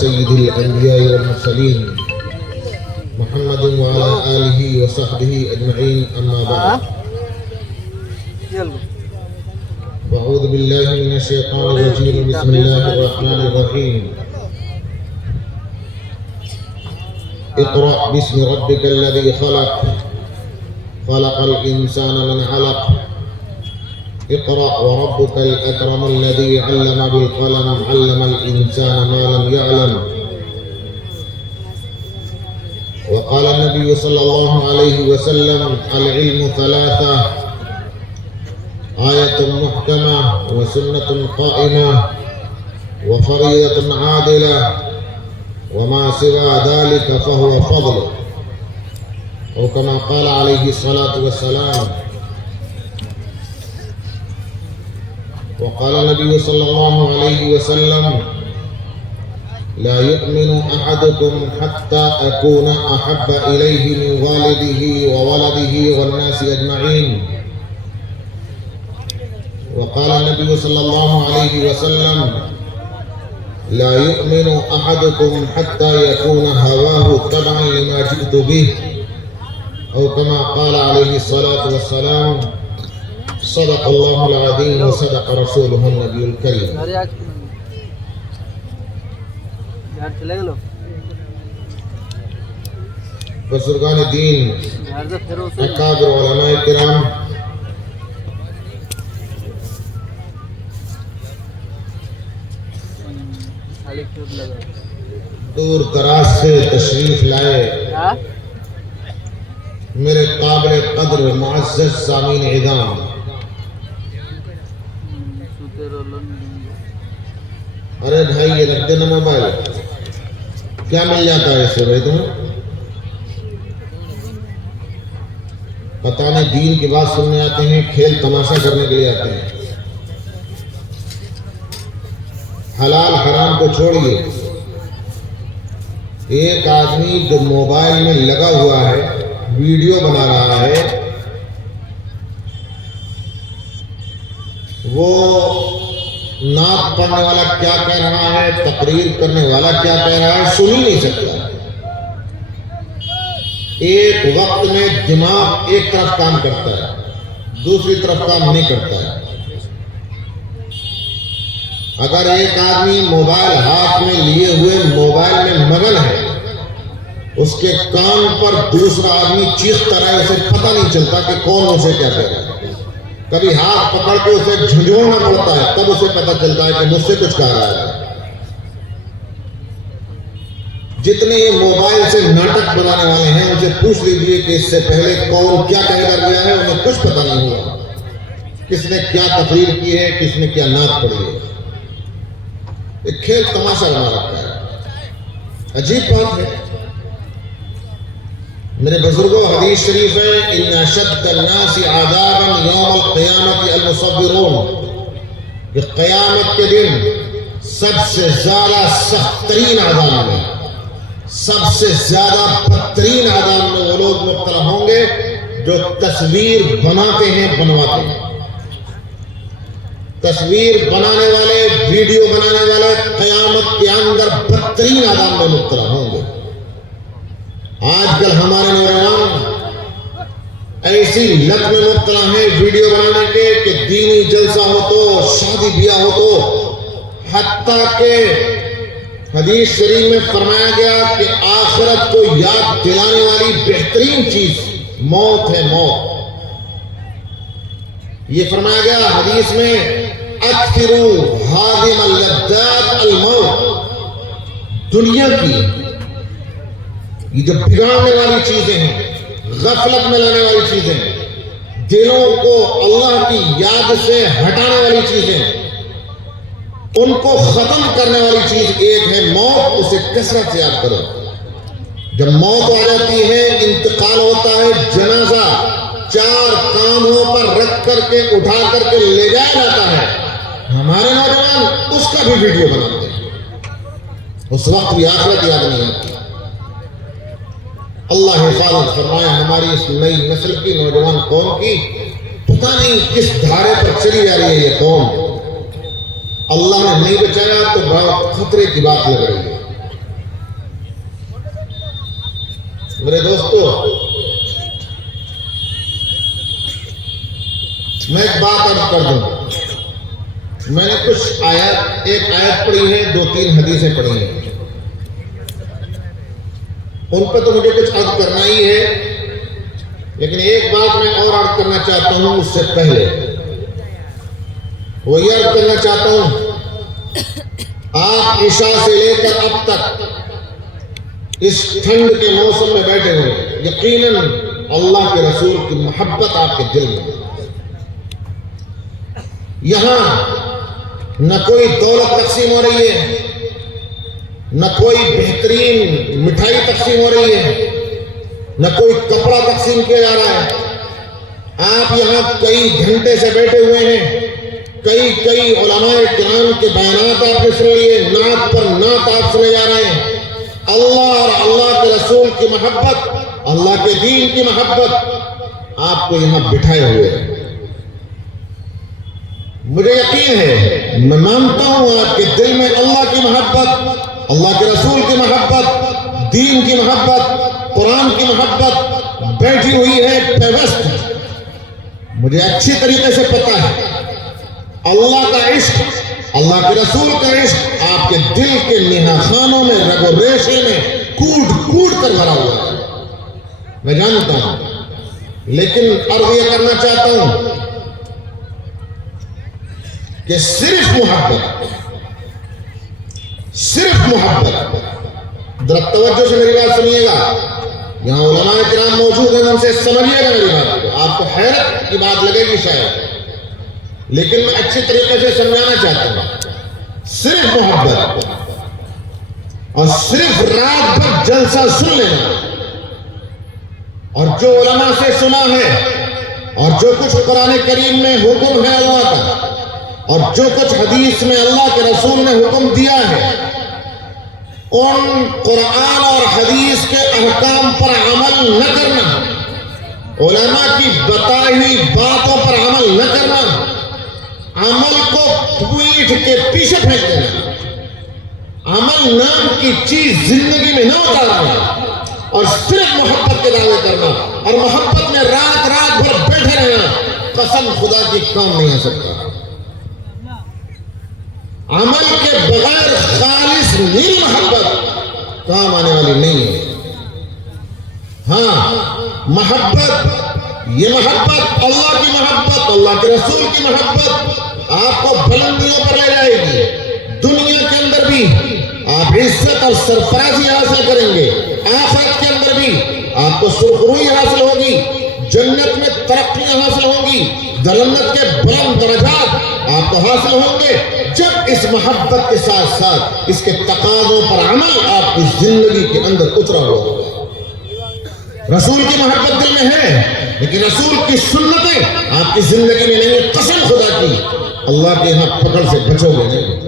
سيد الأنبياء والمرسلين محمد وعلى آله وصحبه أجمعين أما بعد أعوذ بالله من الشيطان الرجيم بسم الله الرحمن الرحيم اقرأ باسم ربك الذي خلق خلق الإنسان من علق اقرأ وربك الأكرم الذي علم بالقلم علم الإنسان ما لم يعلم وقال النبي صلى الله عليه وسلم العلم ثلاثة آية محكمة وسنة قائمة وفريضة عادلة وما سوى ذلك فهو فضل أو كما قال عليه الصلاة والسلام. وقال النبي صلى الله عليه وسلم لا يؤمن أحدكم حتى أكون أحب إليه من والده وولده والناس أجمعين. وقال النبي صلى الله عليه وسلم لا يؤمن أحدكم حتى يكون هواه تبعا لما جئت به أو كما قال عليه الصلاة والسلام. صدق الله العظيم وصدق رسوله النبي الكريم. بزرگان دین، اکابر علماء کرام، دور دراز سے تشریف لائے میرے قابل قدر معزز سامعین اعظام، ارے بھائی یہ رکھ دینا موبائل، کیا مل جاتا ہے اس سے بھائی تمہیں؟ پتہ نہیں دین کی بات سننے آتے ہیں، کھیل تماشا کرنے کے لیے آتے ہیں. حلال حرام کو چھوڑیے. ایک آدمی جو موبائل میں لگا ہوا ہے، ویڈیو بنا رہا ہے، وہ نعت پڑھنے والا کیا کہہ رہا ہے، تقریر کرنے والا کیا کہہ رہا ہے، سن ہی نہیں سکتا. ایک وقت میں دماغ ایک طرف کام کرتا ہے، دوسری طرف کام نہیں کرتا ہے. اگر ایک آدمی موبائل ہاتھ میں لیے ہوئے موبائل میں مگن ہے، اس کے کان پر دوسرا آدمی چیختا رہے، اسے پتہ نہیں چلتا کہ کون اسے کیا کہہ رہا ہے. کبھی ہاتھ پکڑ کے اسے جھنجھوڑنا پڑتا ہے، تب اسے پتہ چلتا ہے کہ مجھ سے کچھ کہہ رہا ہے. جتنے یہ موبائل سے ناٹک بنانے والے ہیں، ان سے پوچھ لیجئے کہ اس سے پہلے کون کیا کہہ کر گیا ہے، انہیں کچھ پتہ نہیں ہوا. کس نے کیا تقریر کی ہے، کس نے کیا نعت پڑھی ہے. ایک کھیل تماشا بنا رکھا ہے. عجیب بات ہے. میرے بزرگوں، حدیث شریف ہے ان اشد الناس عذابا یوم القیامت المصورون، کہ قیامت کے دن سب سے زیادہ سخت ترین عذاب میں، سب سے زیادہ بدترین عذاب میں وہ لوگ مبتلا ہوں گے جو تصویر بناتے ہیں، بنواتے ہیں. تصویر بنانے والے، ویڈیو بنانے والے قیامت کے اندر بدترین عذاب میں مبتلا ہوں گے. آج کل ہمارے نوجوان ایسی لت میں مبتلا ہیں ویڈیو بنانے کے کہ دینی جلسہ ہو تو، شادی بیاہ ہو تو، حتیٰ کہ حدیث شریف میں فرمایا گیا کہ آخرت کو یاد دلانے والی بہترین چیز موت ہے. موت یہ فرمایا گیا حدیث میں اکثروا ہادم اللذات الموت. دنیا کی یہ جو بگاڑنے والی چیزیں ہیں، غفلت میں لانے والی چیزیں، دلوں کو اللہ کی یاد سے ہٹانے والی چیزیں، ان کو ختم کرنے والی چیز ایک ہے موت. اسے کثرت سے یاد کرو. جب موت آ جاتی ہے، انتقال ہوتا ہے، جنازہ 4 کاندھوں پر رکھ کر کے اٹھا کر کے لے جایا جاتا ہے. ہمارے نوجوان اس کا بھی ویڈیو بناتے ہیں. اس وقت بھی آخرت یاد نہیں آتی. اللہ حفاظت فرمائے ہماری اس نئی نسل کی، نوجوان قوم کی. پتہ نہیں کس دھارے پر چلی جا رہی ہے یہ قوم. اللہ نے نہیں بچایا تو بہت خطرے کی بات لگ رہی ہے. میرے دوستو، میں ایک بات عرض کر دوں. میں نے کچھ ایک آیت پڑھی ہے، 2-3 حدیثیں پڑھی ہیں. ان پہ تو مجھے کچھ عرض کرنا ہی ہے، لیکن ایک بات میں اور عرض کرنا چاہتا ہوں. اس سے پہلے وہ یہ عرض کرنا چاہتا ہوں، آپ عشاء سے لے کر اب تک اس ٹھنڈ کے موسم میں بیٹھے ہوئے، یقیناً اللہ کے رسول کی محبت آپ کے دل میں. یہاں نہ کوئی دولت تقسیم ہو رہی ہے، نہ کوئی بہترین مٹھائی تقسیم ہو رہی ہے، نہ کوئی کپڑا تقسیم کیا جا رہا ہے. آپ یہاں کئی گھنٹے سے بیٹھے ہوئے ہیں، کئی علماء کرام کے بیانات آپ نے سن لیے، نعت پر نعت آپ سنے جا رہے ہیں. اللہ اور اللہ کے رسول کی محبت، اللہ کے دین کی محبت آپ کو یہاں بٹھائے ہوئے ہیں. مجھے یقین ہے، میں مانتا ہوں آپ کے دل میں اللہ کی محبت، اللہ کے رسول کی محبت، دین کی محبت، قرآن کی محبت بیٹھی ہوئی ہے پیوست. مجھے اچھی طریقے سے پتا ہے اللہ کا عشق، اللہ کے رسول کا عشق آپ کے دل کے نہا خانوں میں، رگ و ریشے میں کوٹ کر بھرا ہوا ہے. میں جانتا ہوں، لیکن عرض یہ کرنا چاہتا ہوں کہ صرف محبت، ذرا توجہ سے میری بات سنیے گا. یہاں علماء کرام موجود ہیں، ان سے سمجھیے گا میری بات کو. آپ کو حیرت کی بات لگے گی شاید، لیکن میں اچھی طریقے سے سمجھانا چاہتا ہوں. صرف محبت اور صرف رات بھر جلسہ سن لینا، اور جو علماء سے سنا ہے، اور جو کچھ قرآن کریم میں حکم ہے اللہ کا، اور جو کچھ حدیث میں اللہ کے رسول نے حکم دیا ہے، ان قرآن اور حدیث کے احکام پر عمل نہ کرنا، علماء کی بتائی ہوئی باتوں پر عمل نہ کرنا، عمل کو پیٹھ کے پیچھے پھینک دینا، عمل نام کی چیز زندگی میں نہ اتارنا، اور صرف محبت کے دعوے کرنا، اور محبت میں رات بھر بیٹھے رہنا، قسم خدا کی کام نہیں آ سکتا. عمل کے بغیر خالص نیل محبت کام آنے والی نہیں ہے. ہاں، محبت، یہ محبت اللہ کی محبت، اللہ کے رسول کی محبت آپ کو بلندیوں پر لے جائے گی. دنیا کے اندر بھی آپ عزت اور سرفرازی حاصل کریں گے، آخرت کے اندر بھی آپ کو سرخروئی حاصل ہوگی، جنت میں ترقیاں حاصل ہوں گی، جنت کے بلند درجات آپ کو حاصل ہوں گے، جب اس محبت کے ساتھ ساتھ اس کے تقاضوں پر عمل آپ کی زندگی کے اندر اترا ہوا ہوگا. رسول کی محبت دل میں ہے، لیکن رسول کی سنتیں آپ کی زندگی میں نہیں ہے. قسم خدا کی اللہ کے یہاں پکڑ سے بچو گے نہیں.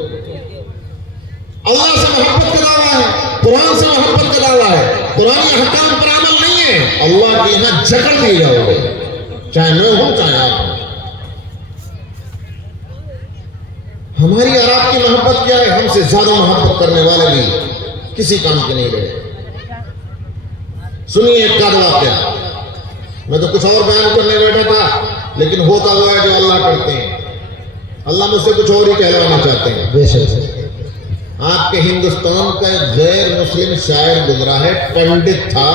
اللہ سے محبت کا دعویٰ ہے، قرآن سے محبت کا دعویٰ ہے، قرآنی احکام پر عمل نہیں ہے، اللہ کے یہاں جکڑ دیے جاؤ گے، چاہے میں ہوں چاہے آپ ہوں. ہماری اور آپ کی محبت کیا ہے؟ ہم سے زیادہ محبت کرنے والے بھی کسی کام کے نہیں رہے. سنیے ایک واقعہ. میں تو کچھ اور بیان کرنے بیٹھا تھا، لیکن ہوتا ہوا ہے جو اللہ کرتے ہیں. اللہ مجھ سے کچھ اور ہی کہلوانا چاہتے ہیں. بے شک آپ کے ہندوستان کا ایک غیر مسلم شاعر گزرا ہے، پنڈت تھا،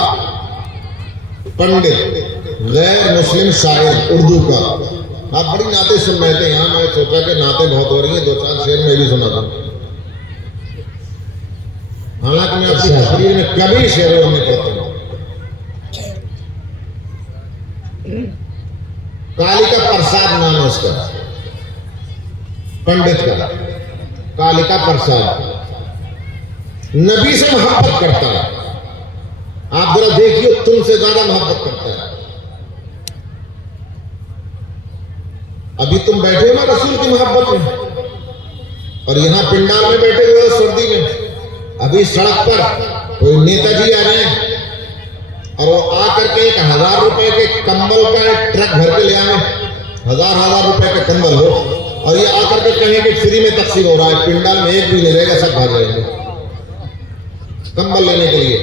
پنڈت غیر مسلم شاعر اردو کا. آپ بڑی نعتیں سن رہے تھے یہاں، میں سوچا کہ نعتیں بہت ہو رہی ہیں، 2-4 شعر میں بھی سنا دوں. حالانکہ میں اپنی تقریر میں کبھی شعروں میں کہتا ہوں. کالیکا پرساد نام ہے اس کا، پنڈت کا کالیکا پرساد. نبی سے محبت کرتا ہے. آپ ذرا دیکھیے، تم سے زیادہ محبت کرتا ہے. ابھی تم بیٹھے ہو رسول کی محبت میں، اور یہاں پنڈال میں بیٹھے ہوئے ہو سردی میں. ابھی سڑک پر کوئی نیتا جی آ رہے ہیں، اور وہ آ کر کے 1000 روپے کے کمبل کا ایک ٹرک بھر کے لے آئے، 1000 روپے کا کمبل ہو، اور یہ آ کر کے کہیں کہ فری میں تقسیم ہو رہا ہے. پنڈال میں ایک بھی نہیں رہے گا، سب بھاگ جائیں گے کمبل لینے کے لیے.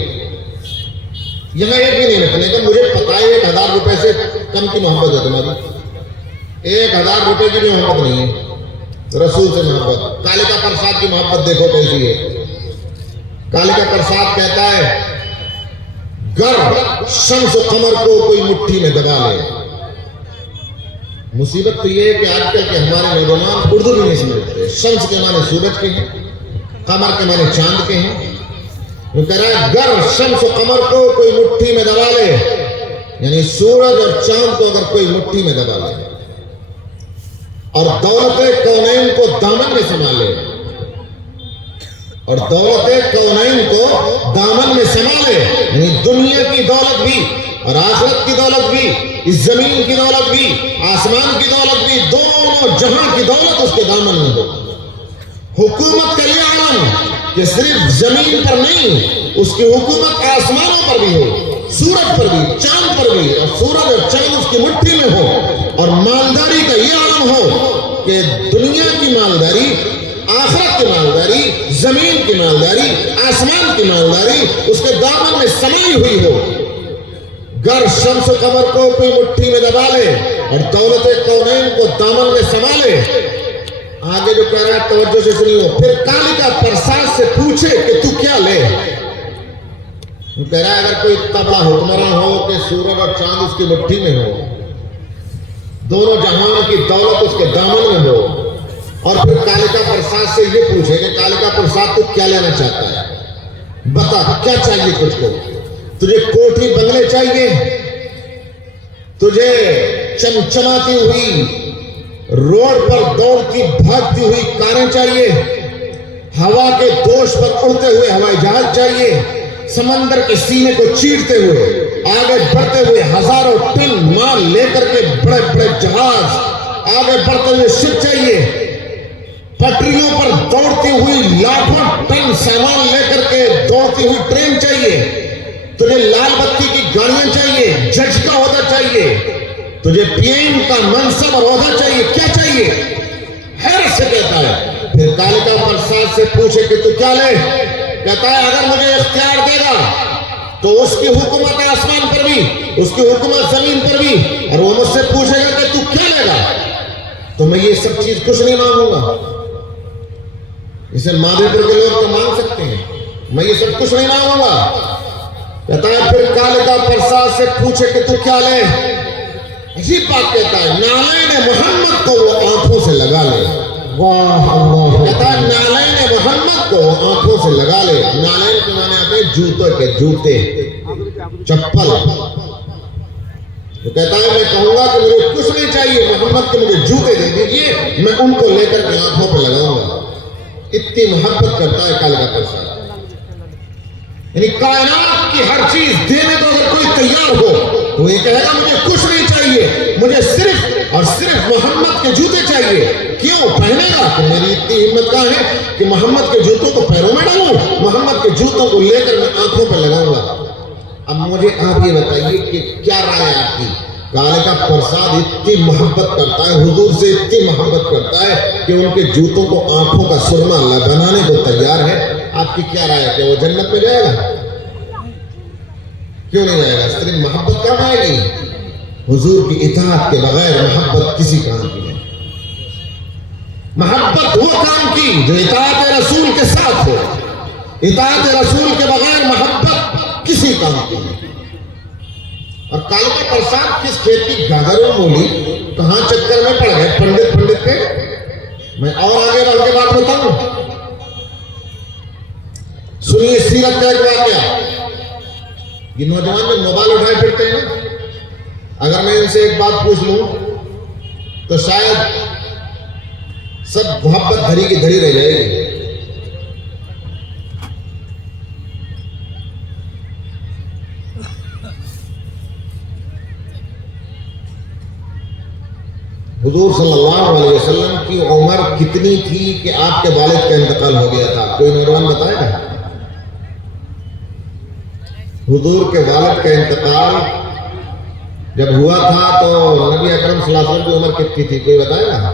یہاں ایک بھی نہیں رکھنے کا. مجھے پتا ہے 1000 روپے سے کم کی محبت ہے تمہاری. 1000 روپے کی بھی محبت نہیں ہے. رسول سے محبت. کالکا پرساد کی محبت دیکھو کیسی ہے. کالکا پرساد کہتا ہے گر شمس و قمر کو کوئی مٹھی میں دبا لے. مصیبت تو یہ ہے کہ آج کل کے ہمارے نوجوان اردو بھی نہیں سمجھتے. شمس کے معنی سورج کے ہیں, قمر کے معنی چاند کے ہیں. وہ کہہ رہا ہے گر شمس و قمر کو کوئی مٹھی میں دبا لے, یعنی سورج اور چاند کو اگر کوئی مٹھی میں دبا لے اور دولت کونین کو دامن میں سما لے, اور دولت کونین کو دامن میں سما لے, یعنی دنیا کی دولت بھی اور آخرت کی دولت بھی, اس زمین کی دولت بھی, آسمان کی دولت بھی, دونوں جہاں کی دولت اس کے دامن میں ہو. حکومت کا یہ عالم کہ صرف زمین پر نہیں, اس کی حکومت آسمانوں پر بھی ہو, سورج پر بھی, چاند پر بھی, اور سورج اور چاند اس کی مٹھی میں ہو. اور مالداری کا یہ عالم ہو کہ دنیا کی مالداری, آخرت کی مالداری, زمین کی مالداری, آسمان کی مالداری اس کے دامن میں سمائی ہوئی ہو. گر شمس و قمر کو کوئی مٹھی میں دبا لے اور دولت کونین کو دامن میں سما لے. آگے جو کہہ رہا ہے توجہ سے سنیو. پھر کالکا پرساد سے پوچھے کہ تو کیا لے. وہ کہہ رہا ہے اگر کوئی اتنا بڑا حکمران ہو کہ سورج اور چاند اس کی مٹھی میں ہو, دونوں جہان کی دولت اس کے دامن میں ہو, اور پھر کالکا پرساد سے یہ پوچھے کہ کالکا پرساد تو کیا لینا چاہتا ہے, بتا کیا چاہیے تجھ کو. تجھے کوٹھی بنگلے چاہیے, تجھے چمچماتی ہوئی روڈ پر دوڑتی بھاگتی ہوئی کاریں چاہیے, ہوا کے دوش پر اڑتے ہوئے ہوائی جہاز چاہیے, سمندر کے سینے کو چیرتے ہوئے آگے بڑھتے ہوئے ہزاروں ٹن مال لے کر کے بڑے بڑے جہاز, آگے بڑھتے ہوئے شپ چاہیے, پٹریوں پر دوڑتی ہوئی لاکھوں ٹن سامان لے کر کے دوڑتی ہوئی ٹرین چاہیے, تجھے لال بتی کی گاڑیاں چاہیے, جج کا عہدہ چاہیے, تجھے پی ایم کا منصب اور عہدہ چاہیے, کیا چاہیے؟ حیرت سے کہتا ہے. پھر کالکا پرساد سے پوچھے کہ تو کیا لے. کہتا ہے اگر مجھے اختیار دے گا تو اس کی حکومت آسمان پر بھی, اس کی حکومت زمین پر بھی, اور وہ مجھ سے پوچھے گا کہ تو کیا لے گا تو میں یہ سب چیز کچھ نہیں مانگوں گا. اسے مادی پور کے لوگ تو مانگ سکتے ہیں, میں یہ سب کچھ نہیں مانگوں گا. کہتا ہے پھر کالکا پرساد سے پوچھے کہ تو کیا لے. اسی بات کہتا ہے نالین محمد کو وہ آنکھوں سے لگا لے. کہتا ہے نالین محمد کو آنکھوں سے لگا لے. نالین کے معنی آتے ہیں جوتوں کے, جوتے, چپل. تو کہتا ہے میں کہوں گا کہ مجھے کچھ نہیں چاہیے, محمد کے مجھے جوتے دے دیجئے, میں ان کو لے کر کے آنکھوں پہ لگاؤں گا. اتنی محبت کرتا ہے کالکا پرساد. یعنی کائنات کی ہر چیز دینے کو اگر کوئی تیار ہو تو یہ کہے گا مجھے کچھ نہیں چاہیے, مجھے صرف اور صرف محمد کے جوتے چاہیے. کیوں پہنے گا کہ میری اتنی ہمت کہاں ہے کہ محمد کے جوتوں کو پیروں میں ڈالوں, محمد کے جوتوں کو لے کر میں آنکھوں پہ لگاؤں گا. اب مجھے آپ یہ بتائیے کہ کیا رائے ہے آپ کی. کالکا پرساد اتنی محبت کرتا ہے, حضور سے اتنی محبت کرتا ہے کہ ان کے جوتوں کو آنکھوں کا سرما لگانے کو تیار ہے. آپ کی کیا رائے ہے کہ وہ جنت میں جائے گا؟ کیوں نہیں جائے گا؟ صرف محبت کام آئے گی. حضور کی اطاعت کے بغیر محبت کسی کام کی نہیں. محبت وہ کام کی جو اطاعت رسول کے ساتھ ہو. اطاعت رسول کے بغیر محبت کسی کام کی نہیں. اور کالکا پرساد کس کھیت کی گاجروں مولی کہاں چکر میں پڑ گئے پنڈت کے. میں اور آگے بڑھ کے بات بتاؤں. سنیے سیرت کا ایک واقعہ. یہ نوجوان جو موبائل اٹھائے پھرتے ہیں, اگر میں ان سے ایک بات پوچھ لوں تو شاید سب محبت دھری کی دھری رہ جائے گی. حضور صلی اللہ علیہ وسلم کی عمر کتنی تھی کہ آپ کے والد کا انتقال ہو گیا تھا؟ کوئی نوجوان بتائے گا؟ حضور کے والد کا انتقال جب ہوا تھا تو نبی اکرم صلی اللہ علیہ وسلم کی عمر کتنی تھی؟ کوئی بتائے گا؟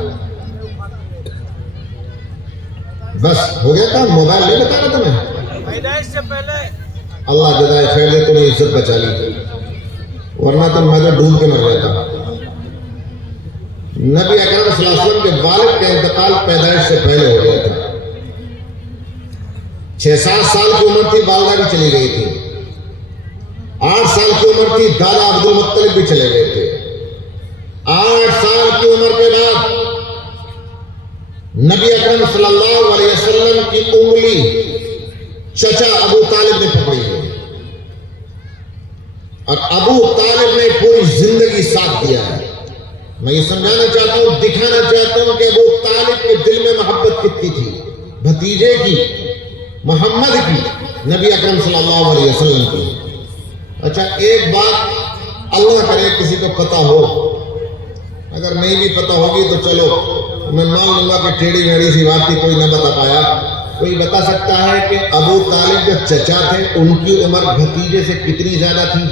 بس ہو گیا تھا. موبائل نہیں بتا رہا تمہیں. اللہ جزائے خیر دے، تمہیں عزت بچا لی، ورنہ تو میں تو ڈوب کے مر جاتا۔ نبی اکرم صلی اللہ علیہ وسلم کے والد کا انتقال پیدائش سے پہلے ہو گیا تھا۔ 6-7 سال کی عمر تھی، والدہ بھی چلی گئی تھی۔ 8 سال کی عمر تھی، دادا عبد المطلب بھی چلے گئے تھے۔ 8 سال کی عمر کے بعد نبی اکرم صلی اللہ علیہ وسلم کی انگلی چچا ابو طالب نے پکڑی ہے، اور ابو طالب نے پوری زندگی ساتھ دیا ہے۔ میں یہ سمجھانا چاہتا ہوں، دکھانا چاہتا ہوں کہ ابو طالب کے دل میں محبت کتنی تھی، بھتیجے کی، محمد کی، نبی اکرم صلی اللہ علیہ وسلم کی۔ اچھا ایک بات اللہ کرے کسی کو پتا ہو، اگر نہیں بھی پتا ہوگی تو چلو میں مان لوں گا کہ ٹیڑھی میڑھی سی بات تھی، کوئی نہ بتا پایا۔ کوئی بتا سکتا ہے کہ ابو طالب جو چچا تھے ان کی عمر بھتیجے سے کتنی زیادہ تھی؟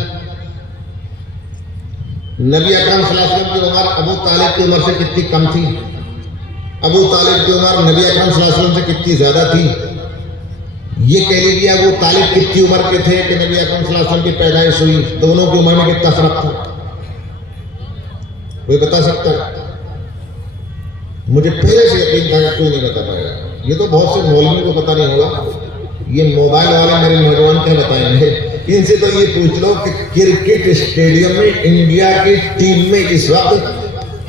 نبی اکرم صلی اللہ علیہ وسلم کی عمر ابو طالب کی عمر سے کتنی کم تھی؟ ابو طالب کی عمر نبی اکرم صلی اللہ علیہ وسلم سے کتنی زیادہ تھی؟ یہ کہہ لیجیے ابو طالب کتنی عمر کے تھے کہ نبی اکرم صلی اللہ علیہ وسلم کی پیدائش ہوئی؟ دونوں کی عمر میں کتنا فرق تھا؟ کوئی بتا سکتا ہے؟ مجھے پہلے سے یقین تھا کہ کوئی نہیں بتا پائے گا۔ یہ تو بہت سے مولویوں کو پتا نہیں ہوگا، یہ موبائل والے میرے نوجوان کیا بتائیں گے؟ ان سے تو یہ پوچھ لو کہ کرکٹ اسٹیڈیم میں انڈیا کی ٹیم میں اس وقت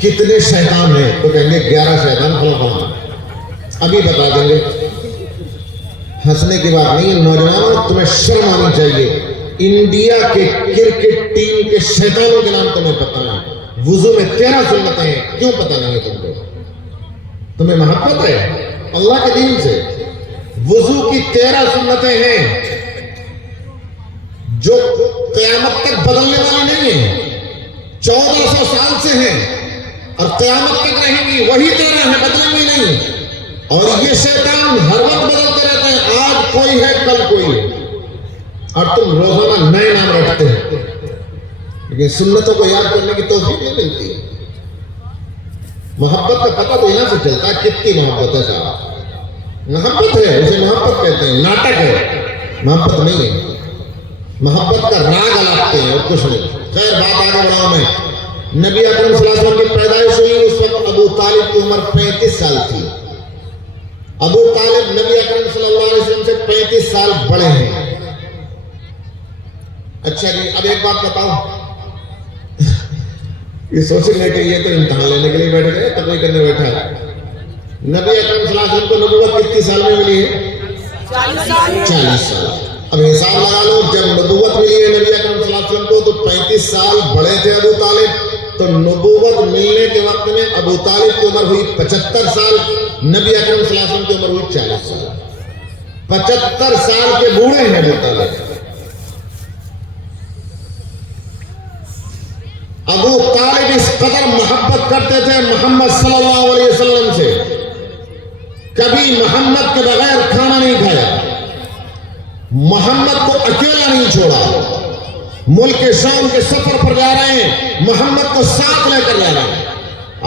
کتنے شیطان ہیں، تو کہیں گے 11 شیطان فلاں ابھی بتا دیں گے۔ ہنسنے کی بات نہیں، نوجوانوں تمہیں شرم آنی چاہیے، انڈیا کے کرکٹ ٹیم کے شیطانوں کے نام تمہیں پتہ ہے، وضو میں 13 سنتیں ہیں، کیوں پتہ نہیں ہے تم کو؟ تمہیں محبت ہے اللہ کے دین سے؟ وضو کی 13 سنتیں ہیں جو قیامت تک بدلنے والی نہیں ہیں، 1400 سال سے ہیں اور قیامت تک رہیں گی، وہی 13 ہیں، بدلیں گی نہیں۔ اور یہ شیطان ہر وقت بدلتے رہتے ہیں، آج کوئی ہے کل کوئی، اور تم روزانہ نئے نام رکھتے ہیں، لیکن سنتوں کو یاد کرنے کی توفیق نہیں ملتی۔ محبت کا پتہ تو یہاں سے چلتا ہے کتنی محبت ہے صاحب۔ محبت ہے، اسے محبت کہتے ہیں، ناٹک ہے، محبت نہیں ہے۔ محبت کا راگ الاپتے ہیں اور کچھ نہیں۔ خیر بات آگے بڑھاؤں میں، نبی اکرم صلی اللہ علیہ وسلم کی پیدائش ہوئی، اس وقت ابو طالب کی عمر 35 سال تھی۔ ابو طالب نبی اکرم صلی اللہ علیہ وسلم سے 35 سال بڑے ہیں۔ اچھا جی اب ایک بات بتاؤ، یہ سوچ لیں کہ یہ تو امتحان لینے کے لیے بیٹھ گئے، تقریر کرنے بیٹھا ہے۔ نبی اکرم صلی اللہ علیہ وسلم کو نبوت کتنی سال میں ملی ہے؟ 40 سال۔ اب حساب لگا لو، جب نبوت ملی ہے نبی اکرم صلی اللہ علیہ وسلم کو تو 35 سال بڑے تھے ابو طالب، تو نبوت ملنے کے وقت میں ابو طالب کی عمر ہوئی 75 سال، نبی اکرم صلی اللہ علیہ وسلم کی عمر ہوئی 40 سال۔ 75 سال کے بوڑھے ہیں ابو طالب۔ ابو طالب اس قدر محبت کرتے تھے محمد صلی اللہ علیہ وسلم سے، کبھی محمد کے بغیر کھانا نہیں کھایا، محمد کو اکیلا نہیں چھوڑا۔ ملک شام کے سفر پر جا رہے ہیں، محمد کو ساتھ لے کر جا رہے ہیں۔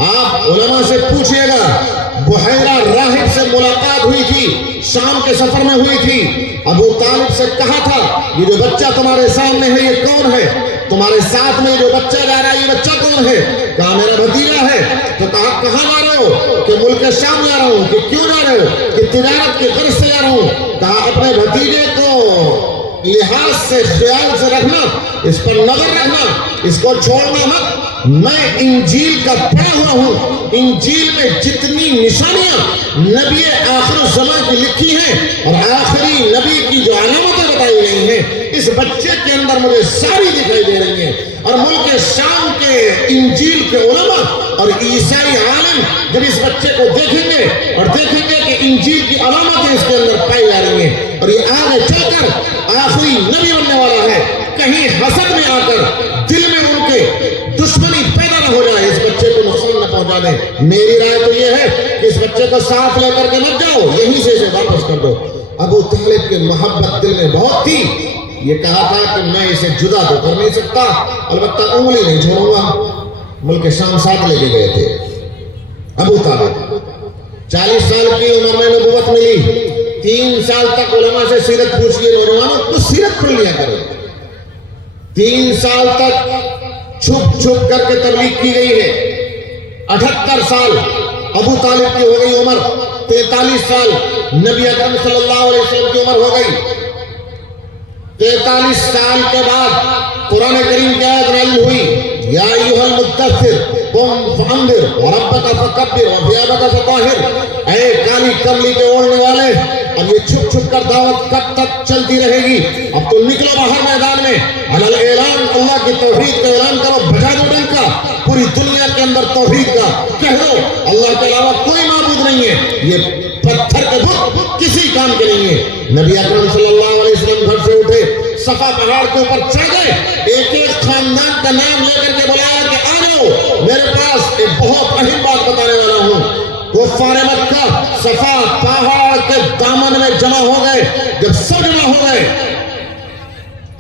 آپ علماء سے پوچھئے گا، بحیرہ راہب سے ملاقات ہوئی تھی، شام کے سفر میں ہوئی تھی، ابو طالب سے کہا تھا یہ جو بچہ تمہارے سامنے ہے یہ کون ہے؟ تمہارے ساتھ میں جو بچہ جا رہا ہے یہ بچہ کون ہے؟ کہا میرا بھتیجا ہے۔ تو کہا کہاں جا رہے ہو؟ کہ ملک شام جا رہا ہوں۔ کہ کیوں جا رہے ہو؟ کہ تجارت کے غرض سے جا رہا ہوں۔ کہا اپنے بھتیجے کو لحاظ سے خیال سے رکھنا، اس پر نظر رکھنا، اس کو چھوڑنا مت۔ میں انجیل کا پڑھا ہوا ہوں، انجیل میں جتنی نشانیاں نبی آخر الزمان کی لکھی ہیں اور آخری نبی کی جو علامتیں بتائی گئی ہیں، اس بچے کے اندر مجھے ساری دکھائی دے رہی ہیں۔ اور ملک شام کے انجیل کے علماء اور عیسائی عالم جب اس بچے کو دیکھیں گے اور دیکھیں گے کہ انجیل کی علامتیں اس کے اندر پائی جا رہی ہیں اور یہ آگے چل کر آخری نبی بننے والا ہے، کہیں حسد میں آ کر دل میں ان کے دشمنی پیدا نہ ہو جائے، اس بچے کو نقصان نہ پہنچا دیں۔ میری رائے تو یہ ہے کہ اس بچے کو ساتھ لے کر کے مت جاؤ، یہیں سے اسے واپس کر دو۔ ابو طالب کی محبت دل میں بہت تھی، یہ کہا تھا کہ میں اسے جدا تو کر نہیں سکتا، البتہ انگلی نہیں چھوڑوں گا۔ ملک شام ساتھ لے کے گئے تھے۔ ابو طالب 40 سال کی عمر میں نبوت ملی، 3 سال تک علماء سے سیرت پوچھئے نوجوانوں تو سیرت پڑھ لیا کرو. 3 سال تک چھپ چھپ کر کے تبلیغ کی گئی ہے. 78 سال ابو طالب کی ہو گئی عمر. 43 سال نبی اکرم صلی اللہ علیہ وسلم کی عمر ہو گئی. 43 سال کے بعد قرآن کریم کی آیت نازل ہوئی یا ایھا المدثر قم فانذر وربک فکبر وثیابک فطہر. اے کالی کملی کے اوڑھنے والے، اب یہ چھپ چھپ کر دعوت کب تک چلتی رہے گی؟ اب تو نکلو باہر میدان میں، علی الاعلان اللہ کی توحید کا اعلان کرو، بجا دو ڈنکا پوری دنیا کے اندر توحید کا. کہہ دو اللہ کے علاوہ کوئی معبود نہیں ہے، یہ پتھر کے بت کسی کام کے نہیں ہے. نبی اکرم صلی اللہ علیہ وسلم گھر سے اٹھے، صفا پہاڑ کے اوپر چڑھ گئے، ایک ایک خاندان کا نام لے کر کے بلایا کہ آ جاؤ میرے پاس ایک بہت اہم بات بتانے والا ہوں. کفار مکہ صفا پہاڑ کے دامن میں جمع ہو گئے. جب سب جمع ہو گئے،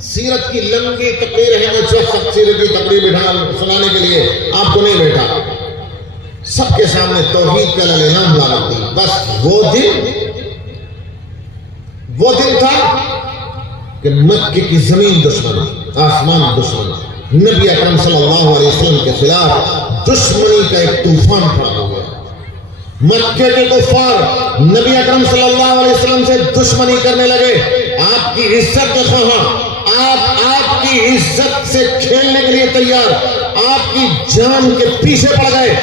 سیرت کی لمبی تقریر ہے، میں سیرت کی تقریر سنانے کے لیے آپ کو نہیں بیٹھا. سب کے سامنے توحید کا اعلان لانا تھی. بس وہ دن تھا کہ مکے کی زمین دشمن، آسمان دشمن، نبی اکرم صلی اللہ علیہ وسلم کے خلاف دشمنی کا ایک طوفان کھڑا ہو گیا. مکے کے کفار نبی اکرم صلی اللہ علیہ وسلم سے دشمنی کرنے لگے. آپ کی عزت کے خواہاں، آپ کی عزت سے کھیلنے کے لیے تیار، آپ کی جان کے پیچھے پڑ گئے.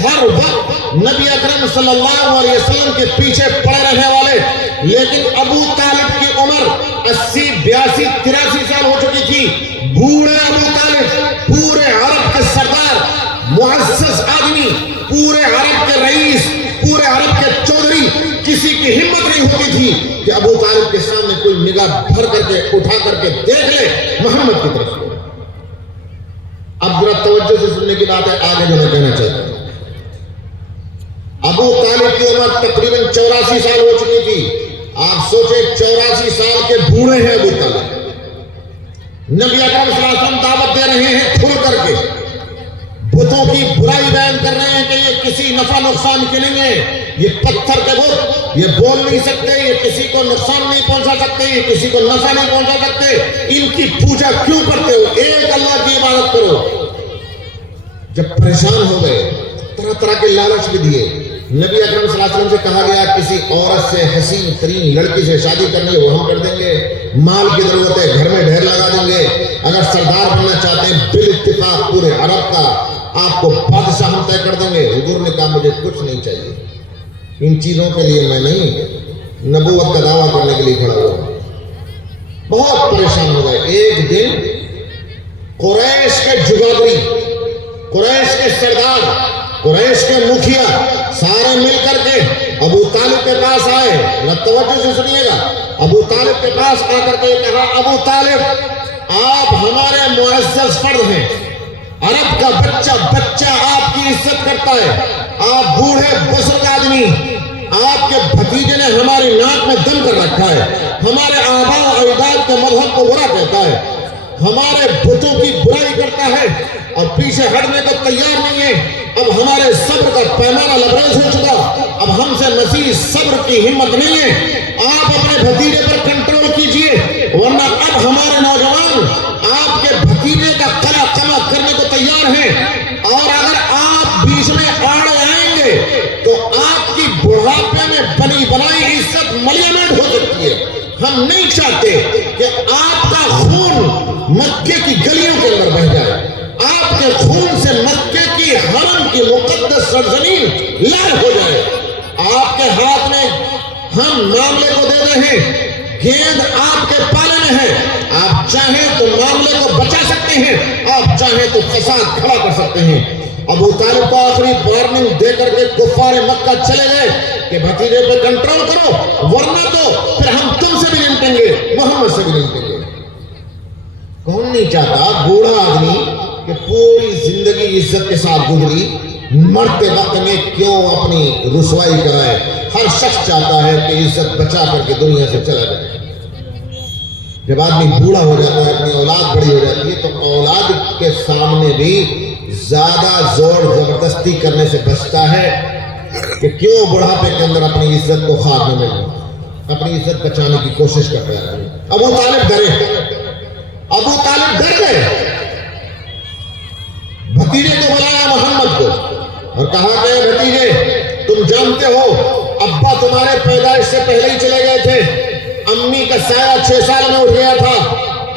ہر وقت نبی اکرم صلی اللہ علیہ وسلم کے پیچھے پڑے رہنے والے. لیکن ابو طالب کی عمر 80 82 83 سال ہو چکی تھی. بوڑھے ابو طالب، پورے عرب کے سردار، معزز آدمی، پورے عرب کے رئیس، پورے عرب کے چودھری، کسی کی ہمت نہیں ہوتی تھی کہ ابو طالب کے سامنے کوئی نگاہ بھر کر کے اٹھا کر کے دیکھ لے محمد کی طرف. اب ذرا توجہ سے سننے کی بات ہے، آگے جو میں کہنا چاہتا ہوں. ابو طالب کی عمر تقریباً 84 سال ہو چکی تھی. آپ سوچیں 84 سال کے بوڑھے ہیں ابو طالب. نبی اکرم صلی اللہ علیہ وسلم دعوت دے رہے ہیں کھل کر کے، بتوں کی برائی بیان کر رہے ہیں کہ یہ کسی نفع نقصان کے نہیں ہے. یہ پتھر کے بت، یہ بول نہیں سکتے، یہ کسی کو نقصان نہیں پہنچا سکتے، یہ کسی کو نفع نہیں پہنچا سکتے. ان کی پوجا کیوں کرتے ہو؟ ایک اللہ کی عبادت کرو. جب پریشان ہو گئے، طرح طرح کے لالچ بھی دیے. نبی اکرم صلی اللہ علیہ وسلم سے کہا گیا کسی عورت سے، حسین ترین لڑکی سے شادی کرنی ہے وہ ہم کر دیں گے. مال کی ضرورت ہے گھر میں ڈھیر لگا دیں گے. اگر سردار بننا چاہتے ہیں بال اتفاق پورے عرب کا آپ کو بادشاہ ہم طے کر دیں گے. حضور نے کہا مجھے کچھ نہیں چاہیے، ان چیزوں کے لیے میں نہیں نبوت کا دعویٰ کرنے کے لیے کھڑا ہوا. بہت پریشان ہو گئے. ایک دن قریش کے جگادری، قریش کے سردار، قریش کے مکھیا سارے مل کر کے ابو طالب کے پاس آئے. توجہ سے سنیے گا. ابو طالب کے پاس آ کر کے کہا ابو طالب آپ ہمارے معزز فرد ہیں، عرب کا بچہ آپ کی عزت کرتا ہے. آپ بوڑھے بزرگ آدمی، آپ کے بھتیجے نے ہماری ناک میں دم کر رکھا ہے، ہمارے آباء و اجداد کے مذہب کو برا کہتا ہے، ہمارے بتوں کی برائی کرتا ہے اور پیچھے ہٹنے کو تیار نہیں ہے. اب ہمارے صبر کا پیمانہ لبریز ہو چکا، اب ہم سے مزید صبر کی ہمت نہیں ہے. آپ اپنے بھتیجے پر کنٹرول کیجئے، ورنہ اب ہمارے نوجوان آپ کے بھتیجے کا قلع قمع کرنے کو تیار ہیں. اور اگر آپ بیچ میں آڑے آئیں گے تو آپ کی بڑھاپے میں بنی بنائی عزت ملیمنٹ ہو سکتی ہے. ہم نہیں چاہتے کہ آپ کا خون مکے کی گلیوں کے اندر بہہ جائے، آپ کے خون سے مکے کی حرم کی مقدس سرزمین لال ہو جائے. آپ کے ہاتھ میں ہم معاملے کو دے رہے ہیں، گیند آپ کے پالے میں ہے. آپ چاہیں تو معاملے کو بچا سکتے ہیں، آپ چاہیں تو فساد کھڑا کر سکتے ہیں. ابو طالب کو آخری وارننگ دے کر کے کفار مکہ چلے گئے کہ بھتیجے پہ کنٹرول کرو، ورنہ تو پھر ہم تم سے بھی نمٹیں گے، محمد سے بھی نمٹیں گے. کون نہیں چاہتا بوڑھا آدمی کہ پوری زندگی عزت کے ساتھ گزری، مرتے وقت میں کیوں اپنی رسوائی کرائے؟ ہر شخص چاہتا ہے کہ عزت بچا کر کے دنیا سے چلا جائے. جب آدمی بوڑھا ہو جاتا ہے، اپنی اولاد بڑی ہو جاتی ہے، تو اولاد کے سامنے بھی زیادہ زور زبردستی کرنے سے بچتا ہے کہ کیوں بڑھاپے کے اندر اپنی عزت کو خاک میں ملے. اپنی عزت بچانے کی کوشش کر رہا ہے. ابو طالب ڈر گئے. بھتیجے کو بلایا محمد کو اور کہا کہ بھتیجے تم جانتے ہو ابا تمہارے پیدائش سے پہلے ہی چلے گئے تھے. امی کا سایہ 6 سال میں اٹھ گیا تھا.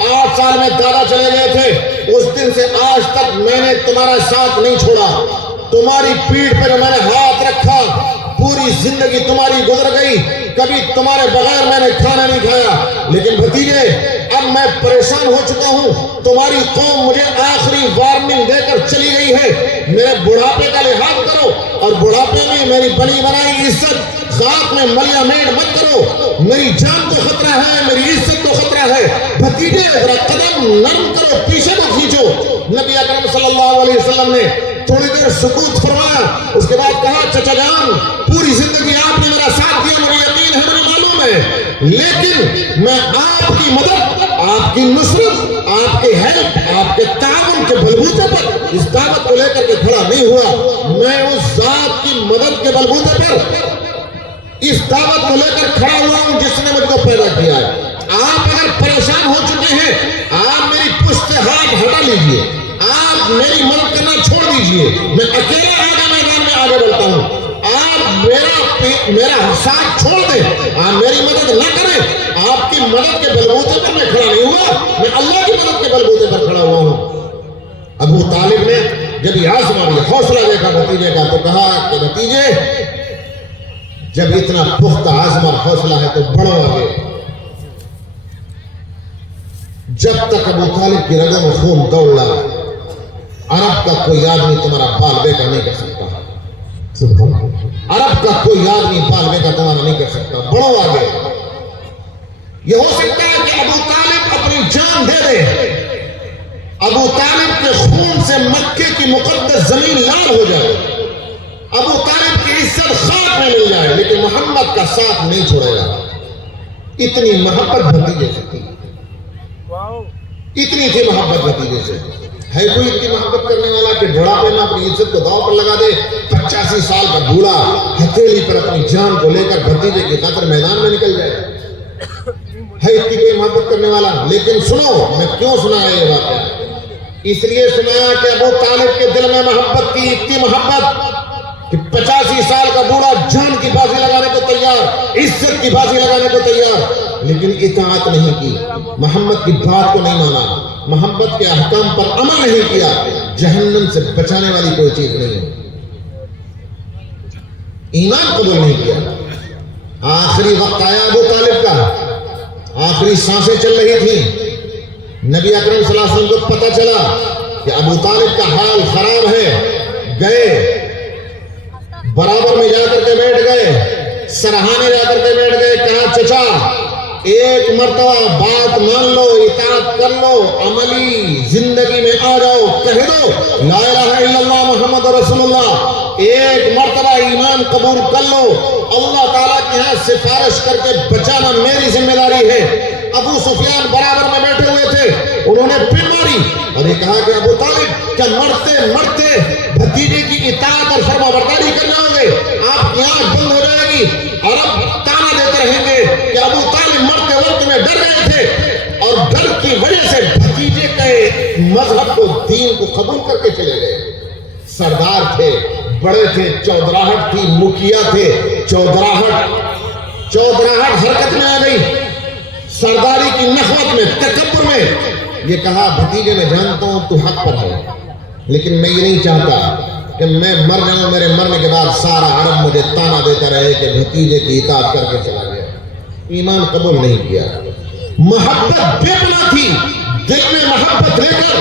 8 سال میں دادا چلے گئے تھے. اس دن سے آج تک میں نے تمہارا ساتھ نہیں چھوڑا. تمہاری پیٹھ پر میں نے ہاتھ رکھا. پوری زندگی تمہاری گزر گئی. کبھی تمہارے بغیر میں نے کھانا نہیں کھایا. لیکن بھتیجے اب میں پریشان ہو چکا ہوں. تمہاری قوم مجھے آخری وارننگ دے کر چلی گئی ہے. میرے بڑھاپے کا لحاظ کرو اور بڑھاپے میں میری بنی بنائی عزت خاک میں ملیا میٹ مت کرو. میری جان کو خطرہ ہے, میری عزت کو خطرہ ہے. بھتیجے ذرا قدم نرم کرو, پیچھے کو کھینچو. نبی اکرم صلی اللہ علیہ وسلم نے تھوڑی دیر سکوت فرمایا. اس کے بعد کہا چچا جان پوری زندگی آپ نے میرا ساتھ دیا, مجھے یقین ہے, مجھے معلوم ہے. لیکن میں آپ کی مدد, آپ کی نصرت, آپ کے ہیلپ, آپ کے تعاون کے بلبوتے پر اس دعوت کو لے کر کے کھڑا نہیں ہوا. میں اس ذات کی مدد کے بلبوتے پر اس دعوت کو لے کر کھڑا ہوا ہوں جس نے مجھ کو پیدا کیا ہے. آپ اگر پریشان ہو چکے ہیں آپ میری پشت سے ہاتھ ہٹا لیجئے, آپ میری مدد کرنا چھوڑ دیجئے. میں اکیلا آگے میدان میں آگے بڑھتا ہوں. آپ میرا ساتھ چھوڑ دیں, آپ میری مدد نہ کریں. آپ کی مدد کے بلبوتے پر میں کھڑا نہیں ہوا, میں اللہ کی مدد کے بلبوتے پر کھڑا ہوا ہوں. ابو طالب نے جب یہ عزم اور یہ حوصلہ دیکھا بھتیجے کا تو کہا کہ بھتیجے جب اتنا پختہ عزم اور حوصلہ ہے تو بڑھو آگے. جب تک ابو طالب کی رگوں میں خون دوڑ رہا, عرب کا کوئی آدمی تمہارا بال بیٹا نہیں کر سکتا. عرب کا کوئی آدمی بال بیٹا تمہارا نہیں کر سکتا. بڑھو آگے. یہ ہو سکتا ہے کہ ابو طالب اپنی جان دے دے, ابو طالب کے خون سے مکے کی مقدس زمین لال ہو جائے, ابو طالب کی عزت خاک میں مل جائے, لیکن محمد کا ساتھ نہیں چھوڑے گا. اتنی محبت بھتیجے سے تھی, اتنی تھی محبت بھتیجے سے. ہے کوئی اتنی محبت کرنے والا کہ بڑھاپے میں اپنی عزت کو داؤ پر لگا دے؟ 85 سال کا بوڑھا ہتھیلی پر اپنی جان کو لے کر بھتیجے کی خاطر میدان میں نکل جائے. ہے اتنی کوئی محبت کرنے والا؟ لیکن سنو, میں کیوں سنایا یہ واقعہ؟ اس لیے سنایا کہ ابو طالب کے دل میں محبت تھی, اتنی محبت کہ 85 سال کا بوڑھا جان کی بازی لگانے کو تیار, عزت کی بازی لگانے کو تیار, لیکن اطاعت نہیں کی, محمد کی بات کو نہیں مانا, محمد کے احکام پر عمل نہیں کیا. جہنم سے بچانے والی کوئی چیز نہیں ہے. ایمان قبول نہیں کیا. آخری وقت آیا ابو طالب کا, آخری سانسیں چل رہی تھی. نبی اکرم صلی اللہ علیہ وسلم کو پتہ چلا کہ ابو طالب کا حال خراب ہے. گئے برابر میں جا کر کے بیٹھ گئے, سرہانے جا کر کے بیٹھ گئے. کہا چچا ایک مرتبہ بات مان لو, اطاعت کر لو, عملی زندگی میں آ جاؤ, کہہ دو لا الہ الا اللہ محمد رسول اللہ. ایک مرتبہ ایمان قبول کر لو, اللہ تعالیٰ کے ہاں سفارش کر کے بچانا میری ذمہ داری ہے. ابو سفیان برابر میں بیٹھے ہوئے تھے, انہوں نے پھر ماری اور یہ کہا کہ ابو طالب کیا مرتے مرتے بھتیجے کی اطاعت اور فرما برداری کر جاؤ گے؟ آپ کی آنکھ بند ہو جائے گی. عرب تانا دیتے رہیں گے کہ ابو طالب مرتے وقت میں ڈر گئے تھے اور ڈر کی وجہ سے بھتیجے کے مذہب کو, دین کو قبول کر کے چلے گئے. سردار تھے, بڑے تھے, چودراہٹ تھی, مکھیا تھے, چودراہٹ حرکت میں آ گئی. سرداری کی نخوت میں, تکبر میں یہ کہا بھتیجے میں جانتا ہوں تو حق پر ہے, لیکن میں یہ نہیں چاہتا کہ میں مر جاؤں, میرے مرنے کے بعد سارا عرب مجھے تانا دیتا رہے کہ بھتیجے کی اطاعت کر کے چلا گیا. ایمان قبول نہیں کیا. محبت بے پناہ تھی, دل میں محبت لے کر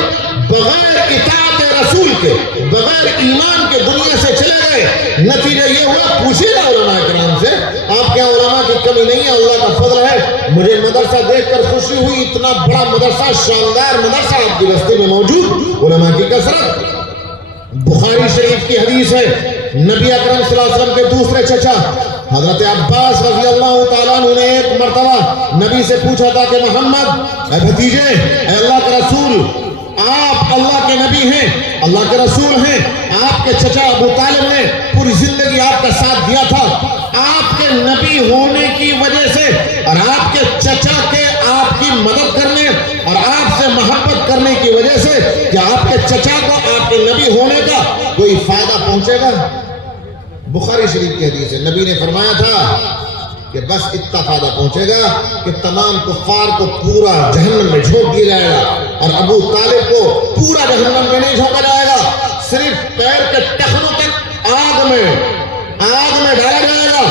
بغیر اطاعت رسول کے, بغیر ایمان کے دنیا سے چلے گئے. نتیجہ یہ ہوا, پوچھیے گا علماء کرام سے, آپ کیا علماء کی کمی نہیں ہے؟ اللہ کا فضل ہے. مجھے مدرسہ دیکھ کر خوشی ہوئی, اتنا بڑا مدرسہ, شاندار مدرسہ آپ کی بستی میں موجود, علماء کی کثرت. بخاری شریف کی حدیث ہے, نبی اکرم صلی اللہ علیہ وسلم کے دوسرے چچا حضرت عباس رضی اللہ تعالیٰ عنہ نے ایک مرتبہ نبی سے پوچھا تھا کہ محمد, اے بھتیجے, اے اللہ کا رسول, آپ اللہ کے نبی ہیں، اللہ کے رسول ہیں، آپ کے چچا ابو طالب نے پوری زندگی آپ کا ساتھ دیا تھا، آپ کے نبی ہونے کی وجہ سے اور آپ کے چچا کے آپ کی مدد کرنے اور آپ سے محبت کرنے کی وجہ سے کہ آپ کے چچا کو آپ کے نبی ہونے کا کوئی فائدہ پہنچے گا؟ بخاری شریف کی حدیث ہے، نبی نے فرمایا تھا کہ بس اتنا فائدہ پہنچے گا کہ تمام کفار کو پورا جہنم میں جھونک دیا جائے گا اور ابو طالب کو پورا جہنم میں نہیں جھونکا جائے گا، صرف پیر کے ٹخنوں تک آگ میں ڈالا جائے گا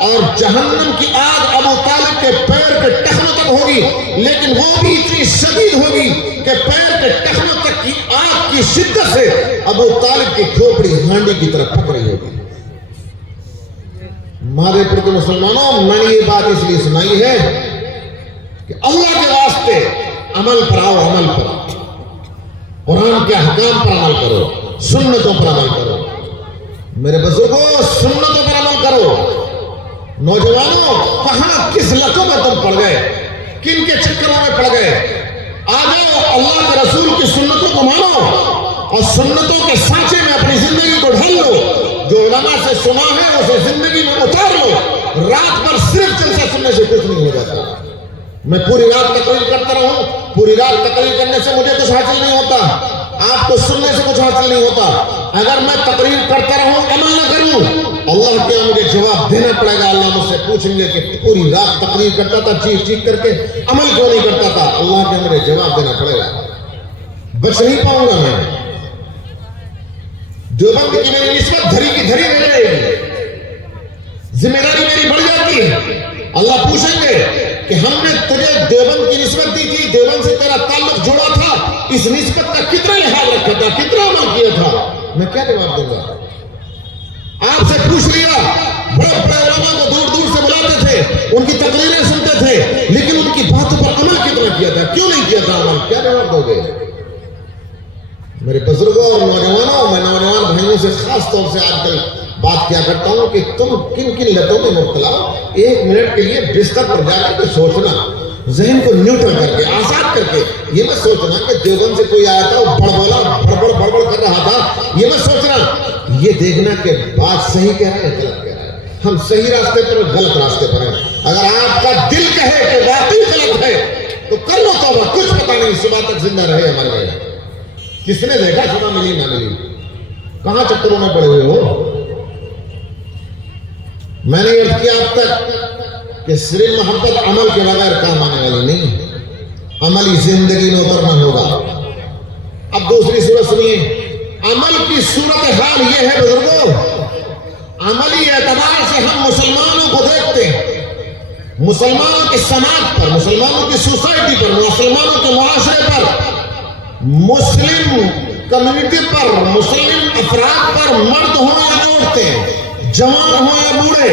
اور جہنم کی آگ ابو طالب کے پیر کے ٹخنوں تک ہوگی، لیکن وہ بھی اتنی شدید ہوگی کہ پیر کے ٹخنوں تک کی آگ کی شدت سے ابو طالب کی کھوپڑی ہانڈی کی طرف پھک رہی ہوگی۔ مارے پر تو مسلمانوں، میں نے یہ بات اس لیے سنائی ہے کہ اللہ کے واسطے عمل پر آؤ، عمل پر، قرآن کے احکام پر عمل کرو، سنتوں پر عمل کرو، میرے بزرگوں سنتوں پر عمل کرو۔ نوجوانوں کہاں کس لتوں میں تم پڑ گئے، کن کے چکروں میں پڑ گئے؟ آ جاؤ اللہ کے رسول کی سنتوں کو مانو اور سنتوں کے سانچے میں اپنی زندگی کو ڈھال لو، جو علماء سے سنا ہے اسے زندگی میں اتار لو۔ رات بھر صرف جلسہ سننے سے کچھ نہیں ہو جاتا۔ میں پوری رات تقریر کرتا رہوں، پوری رات تقریر کرنے سے مجھے کچھ حاصل نہیں ہوتا، آپ کو سننے سے کچھ حاصل نہیں ہوتا۔ اگر میں تقریر کرتا رہوں، عمل نہ کروں، اللہ کیا مجھے جواب دینا پڑے گا۔ اللہ مجھ سے پوچھیں گے کہ پوری رات تقریر کرتا تھا، چیخ چیخ کر کے، عمل کیوں نہیں کرتا تھا؟ اللہ کیا مجھے جواب دینا پڑے گا، بچ نہیں پاؤں گا میں۔ دیوبند کی میری نسبت دھری کی دھری رہ جائے گی، ذمہ داری میری بڑھ جاتی ہے۔ اللہ پوچھیں گے کہ ہم نے تجھے دیوبند کی نسبت دی تھی، دیوبند سے تیرا تعلق جوڑا تھا، اس نسبت کا کتنا لحاظ رکھا تھا، کتنا عمل کیا تھا؟ میں کیا جواب دوں گا؟ آپ سے پوچھ لیا، بڑے بڑے علماء کو دور دور سے بلاتے تھے، ان کی تقریریں سنتے تھے، لیکن ان کی باتوں پر عمل کتنا کیا تھا، کیوں نہیں کیا تھا عمل؟ کیا جواب دو گے؟ میرے بزرگوں اور نوجوانوں، میں نوجوان بھائیوں سے خاص طور سے آج کل بات کیا کرتا ہوں کہ تم کن کن لتوں میں مبتلا ہو، ایک منٹ کے لیے بستر پر جا کر کے سوچنا، ذہن کو نیوٹرل کر کے، آزاد کر کے، یہ مت سوچنا کہ دیوبند سے کوئی آیا تھا وہ بڑبڑ کر رہا تھا، یہ مت سوچنا، یہ دیکھنا کہ بات صحیح کہہ رہا ہے غلط کہہ رہا ہے، ہم صحیح راستے پر غلط راستے پر ہیں۔ اگر آپ کا دل کہے کہ واقعی غلط ہے تو کر لو توبہ، کچھ پتہ نہیں صبح تک زندہ رہے ہمارے گئے۔ کس نے دیکھا صبح ملی نہ ملی، کہاں چکروں میں پڑے ہوئے ہو؟ میں نے عرض کیا اب تک کہ صرف محبت عمل کے بغیر کام آنے والی نہیں، عملی زندگی میں اترنا ہوگا۔ اب دوسری صورت سنیے، عمل کی صورتحال یہ ہے بزرگوں، عملی اعتبار سے ہم مسلمانوں کو دیکھتے ہیں، مسلمانوں کے سماج پر، مسلمانوں کی سوسائٹی پر، مسلمانوں کے معاشرے پر، مسلم کمیونٹی پر، مسلم افراد پر، مرد ہوں یا عورتیں، جوان ہوں یا بوڑھے،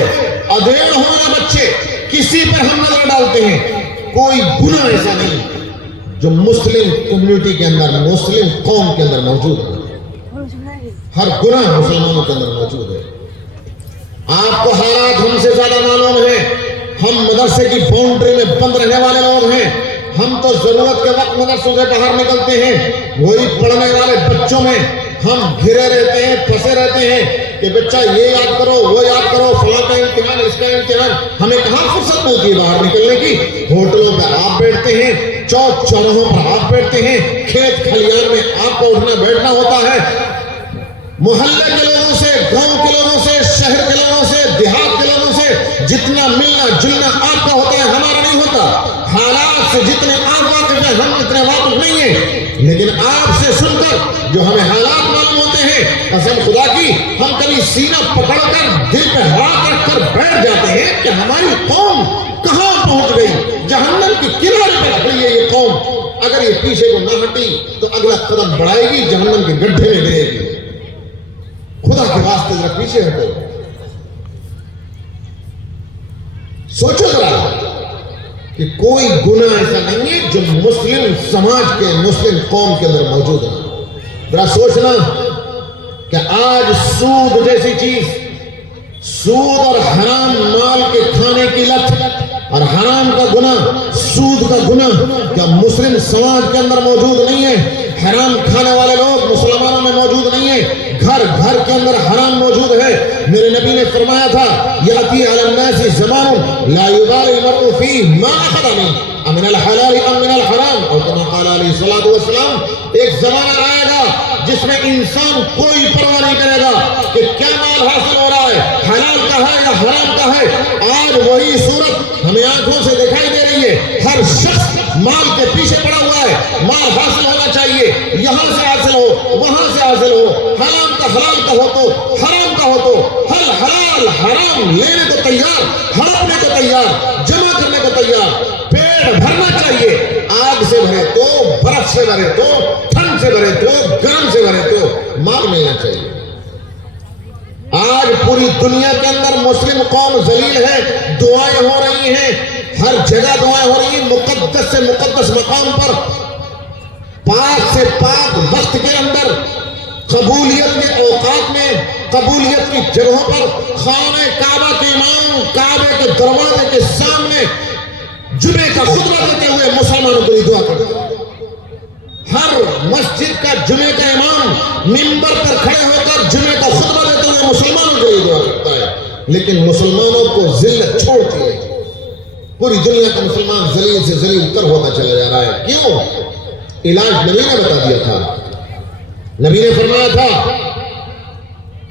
ادھیڑ ہوں یا بچے، کسی پر ہم نظر ڈالتے ہیں، کوئی گناہ ایسا نہیں جو مسلم کمیونٹی کے اندر، مسلم قوم کے اندر موجود ہے۔ ہر گناہ مسلمانوں کے اندر موجود ہے۔ آپ کو حالات ہم سے زیادہ معلوم ہیں، ہم مدرسے کی باؤنڈری میں بند رہنے والے لوگ ہیں، ہم تو ضرورت کے وقت مدرسوں سے باہر نکلتے ہیں، وہی پڑھنے والے بچوں میں ہم گھرے رہتے ہیں، پھنسے رہتے ہیں کہ بچہ یہ یاد کرو، وہ یاد کرو، فلاں کا امتحان، اس کا امتحان، ہمیں کہاں فرصت ملتی ہے باہر نکلنے کی؟ ہوٹلوں پر آپ بیٹھتے ہیں، چوک چوراہوں پر آپ بیٹھتے ہیں، کھیت کھلیان میں آپ کو اٹھنا بیٹھنا ہوتا ہے، محلے کے لوگوں سے، گاؤں کے لوگوں سے، شہر کے لوگوں سے، دیہات کے لوگوں سے جتنا ملنا جلنا آپ کا ہوتا ہے ہمارا نہیں ہوتا۔ حالات سے جتنے آپ واقف ہیں ہم اتنے واقف نہیں ہیں، لیکن آپ سے سن کر جو ہمیں حالات معلوم ہوتے ہیں، قسم خدا کی ہم کبھی سینہ پکڑ کر دل پہ ہاتھ رکھ کر بیٹھ جاتے ہیں کہ ہماری قوم کہاں پہنچ گئی، جہنم کی کنارے پہ کھڑی ہے یہ قوم، اگر یہ پیچھے کو نہ ہٹی تو اگلا قدم بڑھائے گی، جہنم کے گڈھے میں گرے گی۔ خدا کے واسطے ذرا پیچھے ہٹو، سوچو ذرا کہ کوئی گناہ ایسا نہیں ہے جو مسلم سماج کے، مسلم قوم کے اندر موجود ہے۔ ذرا سوچنا کہ آج سود جیسی چیز، سود اور حرام مال کے کھانے کی لت اور حرام کا گناہ، سود کا گناہ کیا مسلم سماج کے اندر موجود نہیں ہے؟ حرام کھانے والے لوگ مسلمانوں میں موجود نہیں ہیں، گھر گھر کے اندر حرام موجود ہے۔ میرے نبی نے فرمایا تھا یاتی علی الناس زمان لا یبالی المرء فیہ ما اخذ منہ امن الحلال ام من الحرام، اور کما قال علیہ الصلوۃ والسلام، ایک زمانہ آئے گا جس میں انسان کوئی پرواہ نہیں کرے گا کہ کیا مال حاصل ہو رہا ہے، حلال کا ہے یا حرام کا ہے۔ آج وہی صورت ہمیں آنکھوں سے دکھائی دے رہی ہے، ہر شخص مال کے پیچھے پڑا ہوا ہے، مال حاصل ہونا چاہیے، یہاں سے حاصل ہو وہاں سے حاصل ہو، حرام کا حلال کا ہو تو حرام کا ہو تو ہر حلال حرام لینے کو تیار، ہڑپنے کو تیار، جمع کرنے کو تیار، پیٹ بھرنا چاہیے، آگ سے بھرے تو، برف سے بھرے تو، ٹھنڈ سے بھرے تو، گرم سے بھرے تو مال ملنا چاہیے۔ آج پوری دنیا کے اندر مسلم قوم ذلیل ہے، دعائیں ہو رہی ہیں، ہر جگہ دعائیں ہو رہی ہیں، مقدس سے مقدس مقام پر، پاک سے پاک وقت کے اندر، قبولیت کے اوقات میں، قبولیت کی جگہوں پر، خانہ کعبہ کے امام کعبے کے دروازے کے سامنے جمعے کا خطبہ دیتے ہوئے مسلمانوں کے لیے دعا کرتے ہیں۔ ہر مسجد کا جمعے کا امام منبر پر کھڑے ہو کر جمعے کا خطبہ دیتے ہوئے مسلمانوں کے لیے دعا کرتا ہے، لیکن مسلمانوں کو ذلت چھوڑتی ہے۔ پوری دنیا کا مسلمان ذلیل سے ذلیل تر ہوتا چلا جا رہا ہے۔ کیوں؟ علاج نبی نے بتا دیا تھا۔ نبی نے فرمایا تھا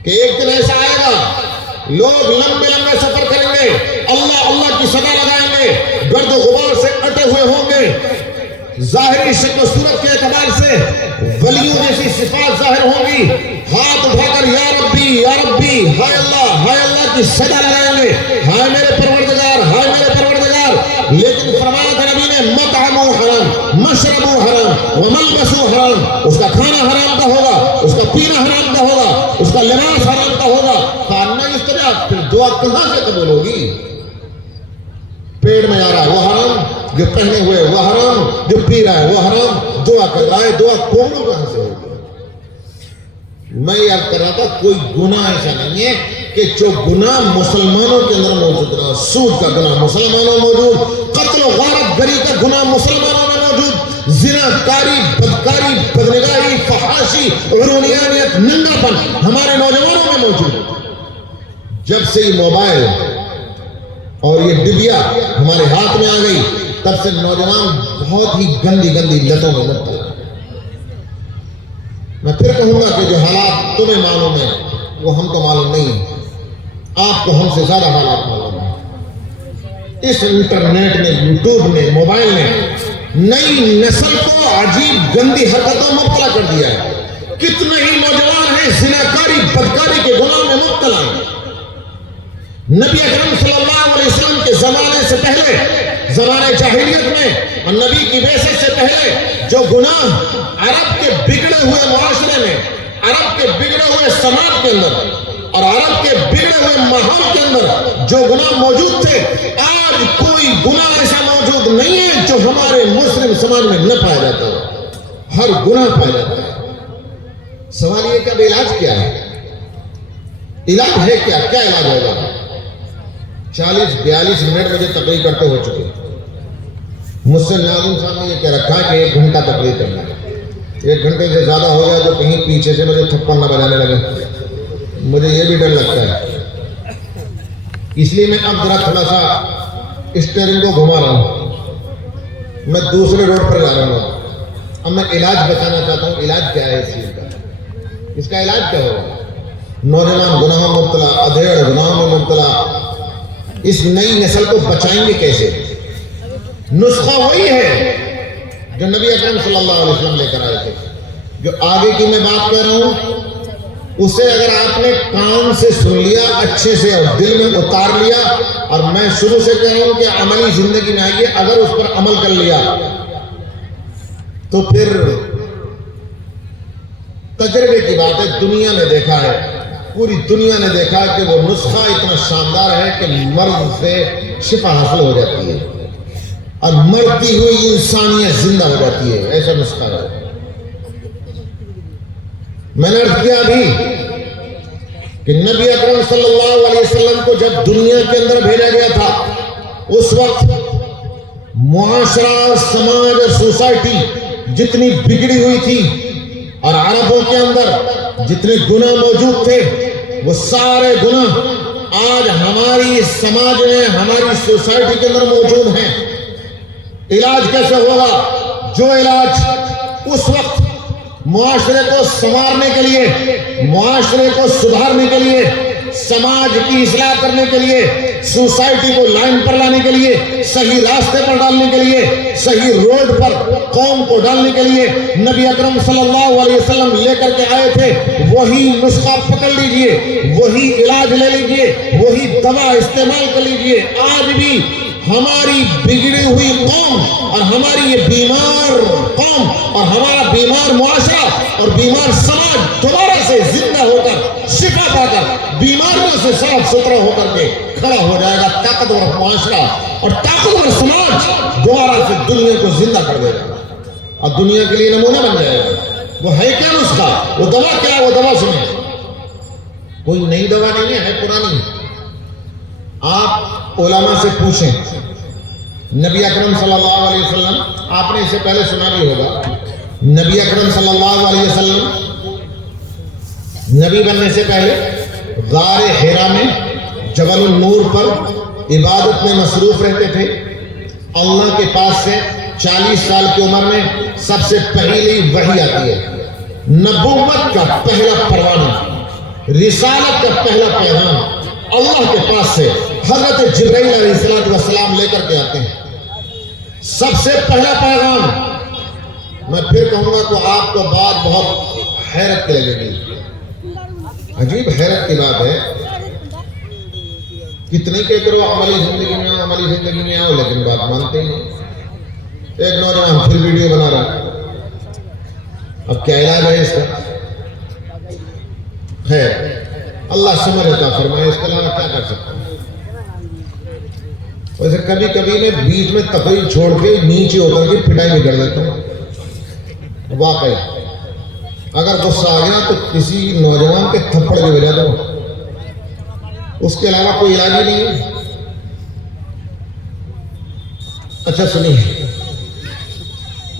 کہ ایک دن ایسا آئے گا لوگ لمبے لمبے سفر کریں گے، اللہ اللہ کی صدا لگائیں گے، گرد و غبار سے اٹے ہوئے ہوں گے، ظاہری شکل و صورت کے اعتبار سے ولیوں جیسی صفات ظاہر ہوں گی، ہاتھ اٹھا کر یا ربی ہائے اللہ کی صدا لگائیں گے، ہائے میرے پروردگار، ہائے میرے پروردگار۔ لیکن فرمایا تھا نبی نے مطعمو حرام، مشربو حرام، وملبسو حرام، اس کا کھانا حرام کا ہوگا، اس کا پینا حرام کا ہوگا، اس کا لباس حرام کا ہوگا۔ کھانا اس طرح، پھر دعا کہاں سے قبول ہوگی؟ پیڑ میں آ رہا ہے وہ حرام، جو پہنے ہوئے وہ حرام، جو پی رہا ہے وہ حرام، دعا کر رہا ہے، دعا قبول کہاں سے ہوگی؟ میں یاد کر رہا تھا کوئی گناہ ایسا نہیں ہے کہ جو گناہ مسلمانوں کے اندر موجود رہا، سود کا گناہ مسلمانوں موجود، قتل و غارت گری کا گناہ مسلمانوں میں موجود، زنا کاری، بدکاری، بدنگاہی، فحاشی، عرونیانیت، ننگاپن ہمارے نوجوانوں میں موجود۔ جب سے یہ موبائل اور یہ ڈبیا ہمارے ہاتھ میں آ گئی، تب سے نوجوان بہت ہی گندی گندی لتوں میں مبتلا۔ میں پھر کہوں گا کہ جو حالات تمہیں معلوم ہے وہ ہم کو معلوم نہیں ہے، آپ کو ہم سے زیادہ حالات معلوم ہے۔ اس انٹرنیٹ نے، یوٹیوب نے، موبائل نے نئی نسل کو عجیب گندی حرکتوں میں مبتلا کر دیا ہے۔ کتنے ہی نوجوان ہیں زناکاری بدکاری کے گناہ میں مبتلا ہیں۔ نبی اکرم صلی اللہ علیہ وسلم کے زمانے سے پہلے، زمانے جاہلیت میں اور نبی کی بعثت سے پہلے جو گناہ عرب کے بگڑے ہوئے معاشرے میں، عرب کے بگڑے ہوئے سماج کے اندر اور عرب کے بگڑے ہوئے ماحول کے اندر جو گناہ موجود تھے، آج کوئی گناہ ایسا موجود نہیں ہے جو ہمارے مسلم سماج میں نہ پایا جاتا ہو۔ ہر گناہ پایا جاتا ہے۔ سوال یہ کہ اب علاج کیا ہے؟ علاج ہے کیا؟ کیا علاج ہوگا؟ 40-42 منٹ مجھے تقریر کرتے ہو چکے، مجھ سے ناظم صاحب نے یہ کہہ رکھا کہ 1 گھنٹہ تقریر کرنا ہے۔ 1 گھنٹے سے زیادہ ہو گیا تو کہیں پیچھے سے مجھے تھپڑ نہ بجانے لگے، مجھے یہ بھی ڈر لگتا ہے۔ اس لیے میں اب ذرا تھوڑا سا اسٹیئرنگ کو گھما رہا ہوں، میں دوسرے روڈ پر جا رہا ہوں۔ اب میں علاج بتانا چاہتا ہوں، علاج کیا ہے اس چیز کا؟ اس کا علاج کیا ہوگا؟ نوجوان گناہوں میں مبتلا، ادھیڑ گناہوں میں مبتلا، اس نئی نسل کو بچائیں گے کیسے؟ نسخہ وہی ہے جو نبی اکرم صلی اللہ علیہ وسلم لے کر آئے تھے۔ جو آگے کی میں بات کہہ رہا ہوں اسے اگر آپ نے کان سے سن لیا، اچھے سے اور دل میں اتار لیا، اور میں شروع سے کہہ رہا ہوں کہ عملی زندگی میں آئیے، اگر اس پر عمل کر لیا تو پھر تجربے کی بات ہے، دنیا نے دیکھا ہے، پوری دنیا نے دیکھا کہ وہ نسخہ اتنا شاندار ہے کہ مرض سے شفا حاصل ہو جاتی ہے اور مرتی ہوئی انسانیت زندہ ہو جاتی ہے۔ ایسا نسخہ ہے۔ میں نے عرض کیا ابھی کہ نبی اکرم صلی اللہ علیہ وسلم کو جب دنیا کے اندر بھیجا گیا تھا، اس وقت معاشرہ، سماج اور سوسائٹی جتنی بگڑی ہوئی تھی اور عربوں کے اندر جتنے گناہ موجود تھے وہ سارے گناہ آج ہماری سماج میں ہماری سوسائٹی کے اندر موجود ہیں. علاج کیسے ہوگا؟ جو علاج اس وقت معاشرے کو سنوارنے کے لیے، معاشرے کو سدھارنے کے لیے، سماج کی اصلاح کرنے کے لیے، سوسائٹی کو لائن پر لانے کے لیے، صحیح راستے پر ڈالنے کے لیے، صحیح روڈ پر قوم کو ڈالنے کے لیے نبی اکرم صلی اللہ علیہ وسلم لے کر کے آئے تھے، وہی نسخہ پکڑ لیجئے، وہی علاج لے لیجئے، وہی دوا استعمال کر لیجئے. آج بھی ہماری بگڑی ہوئی قوم اور ہماری یہ بیمار قوم اور ہمارا بیمار معاشرہ اور بیمار سماج دوبارہ سے زندہ ہو کر، شفا پا کر، بیماریوں سے صاف ستھرا ہو کر کے کھڑا ہو جائے گا. طاقتور معاشرہ اور طاقتور سماج دوبارہ سے دنیا کو زندہ کر دے گا اور دنیا کے لیے نمونہ بن جائے گا. وہ ہے کیا نسخہ؟ وہ دوا کیا ہے؟ وہ دوا سنیں. کوئی نئی دوا نہیں ہے پرانی. آپ علماء سے پوچھیں. نبی اکرم صلی اللہ علیہ وسلم، آپ نے اس سے پہلے سنا بھی ہوگا، نبی اکرم صلی اللہ علیہ وسلم نبی بننے سے پہلے غار حرا میں جبل النور پر عبادت میں مصروف رہتے تھے. اللہ کے پاس سے 40 سال کی عمر میں سب سے پہلی وحی آتی ہے. نبوت کا پہلا پروانہ، رسالت کا پہلا پیغام اللہ کے پاس سے حضرت جبرائیل علیہ السلام لے کر کے آتے ہیں. سب سے پہلا پیغام. میں پھر کہوں گا تو آپ کو بات بہت حیرت لگے گی. عجیب حیرت کی بات ہے. کتنے کہتے رہو عملی زندگی میں آؤ، عملی زندگی میں آؤ، لیکن بات مانتے ہی نہیں. ایک نوجوان پھر ویڈیو بنا رہا. اب کیا علاج ہے اس کا؟ خیر اللہ سمجھ عطا فرمائے. اس کے علاوہ کیا کر سکتا ہوں؟ ویسے کبھی کبھی میں بیچ میں تقریر چھوڑ کے نیچے ہو کر کے پٹائی بھی کر دیتا ہوں. واقعی اگر غصہ آ گیا تو کسی نوجوان کے تھپڑ کے بجا دو. اس کے علاوہ کوئی علاج ہی نہیں ہے. اچھا سنیے،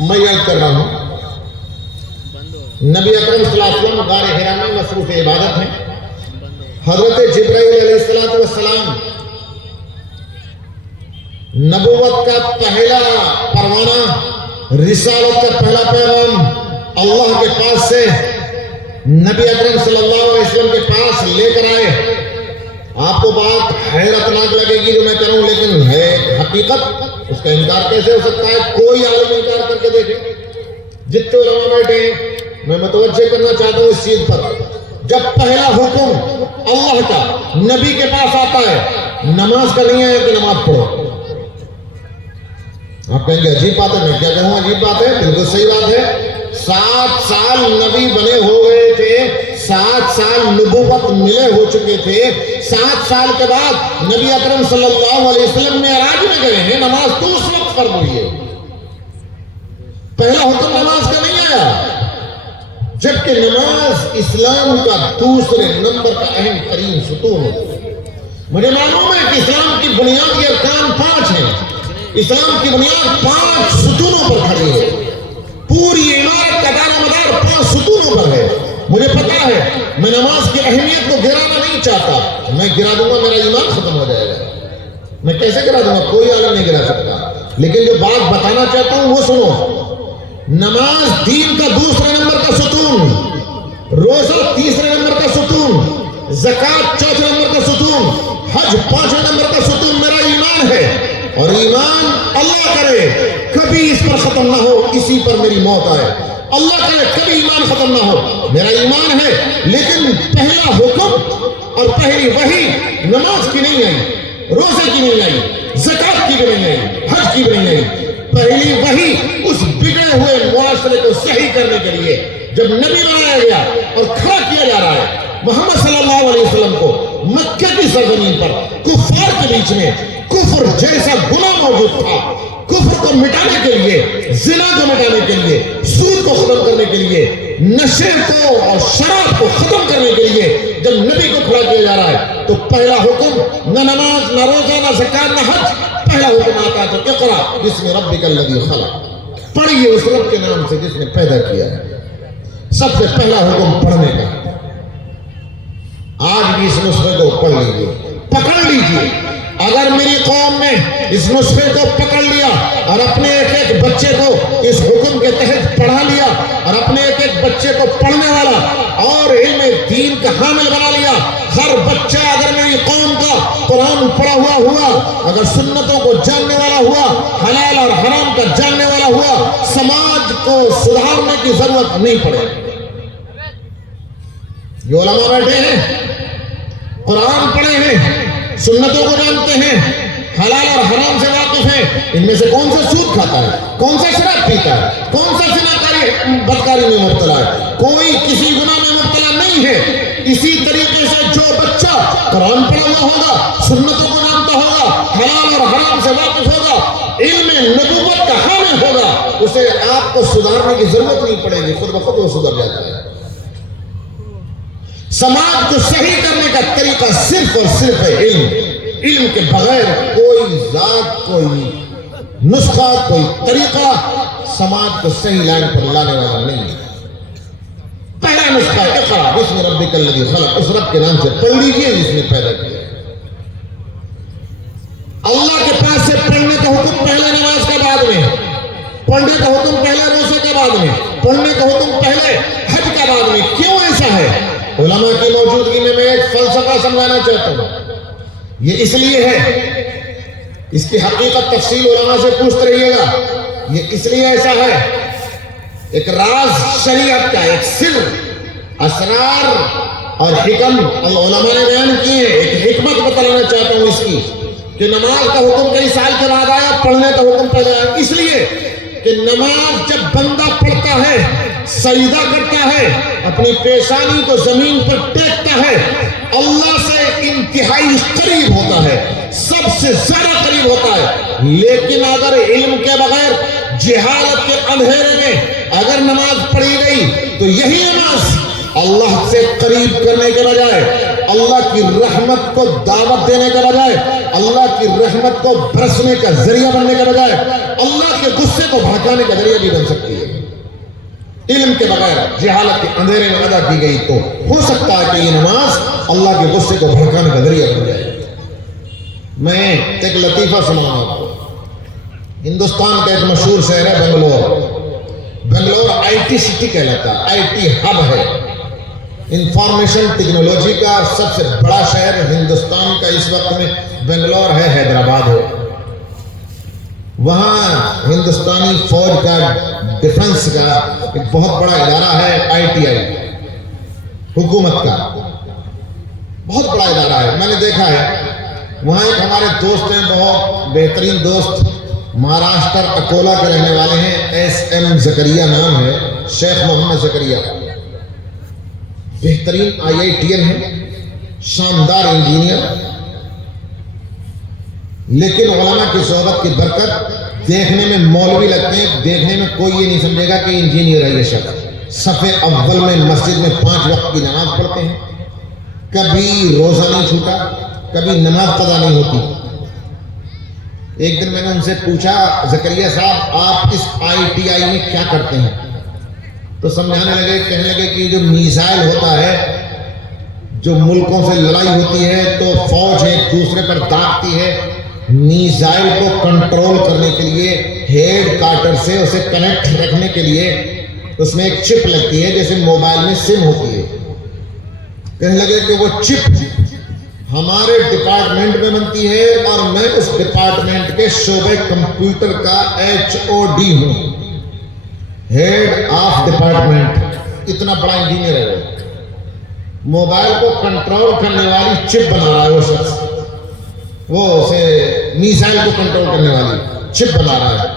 میں یاد کر رہا ہوں نبی اکرم صلی اللہ علیہ وسلم غار حرا میں مصروف عبادت ہیں. حضرت جبرائیل علیہ السلام نبوت کا پہلا پروانہ، رسالت کا پہلا پیغام اللہ کے پاس سے نبی اکرم صلی اللہ علیہ وسلم کے پاس لے کر آئے. آپ کو بات حیرت ناک لگے گی جو میں کہہ رہا ہوں، لیکن ہے حقیقت. اس کا انکار کیسے ہو سکتا ہے؟ کوئی عالم انکار کر کے دیکھے. جتنے علماء بیٹھے ہیں میں متوجہ کرنا چاہتا ہوں اس چیز پر. جب پہلا حکم اللہ کا نبی کے پاس آتا ہے نماز کا نہیں ہے کہ نماز پڑھو. آپ کہیں گے عجیب بات ہے. میں کیا کہوں عجیب بات ہے؟ بالکل صحیح بات ہے. 7 سال نبی بنے ہو گئے تھے، 7 سال نبوت ملے ہو چکے تھے. 7 سال کے بعد نبی اکرم صلی اللہ علیہ وسلم معراج میں گئے ہیں. نماز تو اس وقت فرض ہوئی ہے. پہلا حکم نماز کا نہیں آیا. جبکہ نماز اسلام کا دوسرے نمبر کا اہم ترین ستون ہے. مجھے معلوم ہے کہ اسلام کی بنیادی ارکان 5 ہیں. اسلام کی بنیاد 5 ستونوں پر کھڑی ہے. پوری عمارت کا دار و مدار 5 ستونوں پر ہے. مجھے پتا ہے میں نماز کی اہمیت کو گرانا نہیں چاہتا. میں گرا دوں گا میرا ایمان ختم ہو جائے گا. میں کیسے گرا دوں گا؟ کوئی عالم نہیں گرا سکتا. لیکن جو بات بتانا چاہتا ہوں وہ سنو. نماز دین کا دوسرے نمبر کا ستون، روزہ تیسرے نمبر کا ستون، زکوٰۃ چوتھے نمبر کا ستون، حج 5ویں نمبر کا ستون میرا ایمان ہے. اور ایمان اللہ کرے کبھی اس پر ختم نہ ہو، اسی پر میری موت آئے. اللہ کرے کبھی ایمان ختم نہ ہو. میرا ایمان ہے. لیکن پہلا حکم اور پہلی وحی نماز کی نہیں آئی، روزے کی نہیں آئی، زکوٰۃ کی بھی نہیں آئی، حج کی بھی نہیں آئی. پہلی وحی اس بگڑے ہوئے معاشرے کو صحیح کرنے کے لیے جب نبی بنایا گیا اور کھڑا کیا جا رہا ہے محمد صلی اللہ علیہ وسلم کو مکہ کی سرزمین پر کفار کے بیچ میں کفر جیسا گناہ موجود تھا. کفر کو مٹانے کے لیے، زنا کو مٹانے کے لیے، سود کو ختم کرنے کے لیے، نشے کو اور شراب کو ختم کرنے کے لیے جب نبی کو کھڑا کیا جا رہا ہے تو پہلا حکم نہ نماز، نہ روزہ، نہ زکوٰۃ، نہ حج. پہلا حکم آتا ہے تو اقرا بسم ربک الذی خلق. پڑھیے اس رب کے نام سے جس نے پیدا کیا ہے۔ سب سے پہلا حکم پڑھنے کا، آج بھی اس نسخے کو پڑھ لیجیے، پکڑ لیجیے۔ اگر میری قوم نے اس نسخے کو پکڑ لیا اور اپنے ایک ایک بچے کو اس حکم کے تحت پڑھا لیا اور اپنے ایک ایک بچے کو پڑھنے والا اور علم دین کا حامل بنا لیا، ہر بچہ اگر میری قوم کا قرآن پڑھا ہوا، اگر سنتوں کو جاننے والا ہوا، حلال اور حرام کا جاننے والا ہوا، سماج کو سدھارنے کی ضرورت نہیں پڑے۔ یہ علماء بیٹھے ہیں، قرآن پڑھے ہیں، سنتوں کو جانتے ہیں، حلال اور حرام سے واقف ہیں، ان میں سے کون سا سود کھاتا ہے، کون سا شراب پیتا ہے، کون سا زناکاری بدکاری میں مبتلا ہے؟ کوئی کسی گناہ میں مبتلا نہیں ہے۔ اسی طریقے سے جو بچہ قرآن پڑھا ہوا ہوگا، سنتوں کو جانتا ہوگا، حلال اور حرام سے واقف ہوگا، علم نبوت کا حامل ہوگا، اسے آپ کو سدھارنے کی ضرورت نہیں پڑے گی، خود بخود وہ سدھر جاتا ہے۔ سماج کو صحیح کرنے کا طریقہ صرف اور صرف ہے علم۔ علم کے بغیر کوئی ذات، کوئی نسخہ، کوئی طریقہ سماج کو صحیح لائن پر لانے والا نہیں ہے۔ پہلا نسخہ اقرأ بسم ربک الذی خلق، اس رب کے نام سے پڑھ لیجیے جس نے پیدا کیا۔ اللہ کے پاس سے پڑھنے کا حکم پہلے نماز کے بعد میں، پڑھنے کا حکم پہلے روزے کے بعد میں، پڑھنے کا حکم پہلے حج کے بعد میں۔ کیوں ایسا ہے؟ علماء کی موجودگی میں ایک فلسفہ سمجھانا چاہتا ہوں۔ یہ اس لیے ہے، اس کی حقیقت تفصیل علماء سے پوچھتے رہیے گا۔ یہ اس لیے ایسا ہے، ایک راز شریعت کا، ایک سر، اسرار اور حکم علماء نے بیان کیے ہیں۔ ایک حکمت بتلانا چاہتا ہوں اس کی، کہ نماز کا حکم کئی سال کے بعد آیا، پڑھنے کا حکم پہلے آیا۔ اس لیے کہ نماز جب بندہ پڑھتا ہے، سجدہ کرتا ہے، اپنی پیشانی کو زمین پر ٹیکتا ہے، اللہ سے انتہائی قریب ہوتا ہے، سب سے زیادہ قریب ہوتا ہے۔ لیکن اگر علم کے بغیر جہالت کے اندھیرے میں اگر نماز پڑھی گئی تو یہی نماز اللہ سے قریب کرنے کے بجائے، اللہ کی رحمت کو دعوت دینے کے بجائے، اللہ کی رحمت کو برسنے کا ذریعہ بننے کے بجائے، اللہ کے غصے کو بھڑکانے کا ذریعہ بھی بن سکتی ہے۔ علم کے بغیر جہالت کے اندھیرے میں ادا کی گئی تو ہو سکتا ہے کہ یہ نماز اللہ کے غصے کو بھڑکانے کا ذریعہ بن جائے۔ میں ایک لطیفہ سناؤں آپ کو۔ ہندوستان کا ایک مشہور شہر ہے Bangalore. Bangalore I T city کہلاتا ہے، آئی ٹی ہب ہے، انفارمیشن ٹیکنالوجی کا سب سے بڑا شہر ہندوستان کا اس وقت میں بنگلور ہے، حیدرآباد ہے۔ وہاں ہندوستانی فوج کا، ڈیفنس کا ایک بہت بڑا ادارہ ہے، آئی ٹی آئی، حکومت کا بہت بڑا ادارہ ہے۔ میں نے دیکھا ہے وہاں ایک ہمارے دوست ہیں، بہت بہترین دوست، مہاراشٹر اکولا کے رہنے والے ہیں، ایس ایم زکریا نام ہے، شیخ محمد زکریا، بہترین آئی آئی ٹی این ہے، شاندار انجینئر، لیکن علماء کی صحبت کی برکت، دیکھنے میں مولوی لگتے ہیں، دیکھنے میں کوئی یہ نہیں سمجھے گا کہ انجینئر ہے یہ شخص۔ صف اول میں مسجد میں 5 وقت کی نماز پڑھتے ہیں، کبھی روزہ نہیں چھوٹا، کبھی نماز قضا نہیں ہوتی۔ ایک دن میں نے ان سے پوچھا، زکریا صاحب آپ اس آئی ٹی آئی میں کیا کرتے ہیں؟ تو سمجھانے لگے، کہنے لگے کہ جو میزائل ہوتا ہے، جو ملکوں سے لڑائی ہوتی ہے تو فوج ایک دوسرے پر داغتی ہے، میزائل کو کنٹرول کرنے کے لیے ہیڈ کوارٹر سے اسے کنیکٹ رکھنے کے لیے اس میں ایک چپ لگتی ہے، جیسے موبائل میں سم ہوتی ہے۔ کہنے لگے کہ وہ چپ ہمارے ڈپارٹمنٹ میں بنتی ہے اور میں اس ڈپارٹمنٹ کے شعبے کمپیوٹر کا HOD ہوں، ہیڈ آف ڈپارٹمنٹ۔ اتنا بڑا انجینئر ہے وہ، موبائل کو کنٹرول کرنے والی چپ بنا رہا ہے وہ شخص، وہ اسے میزائل کو کنٹرول کرنے والی چپ بنا رہا ہے۔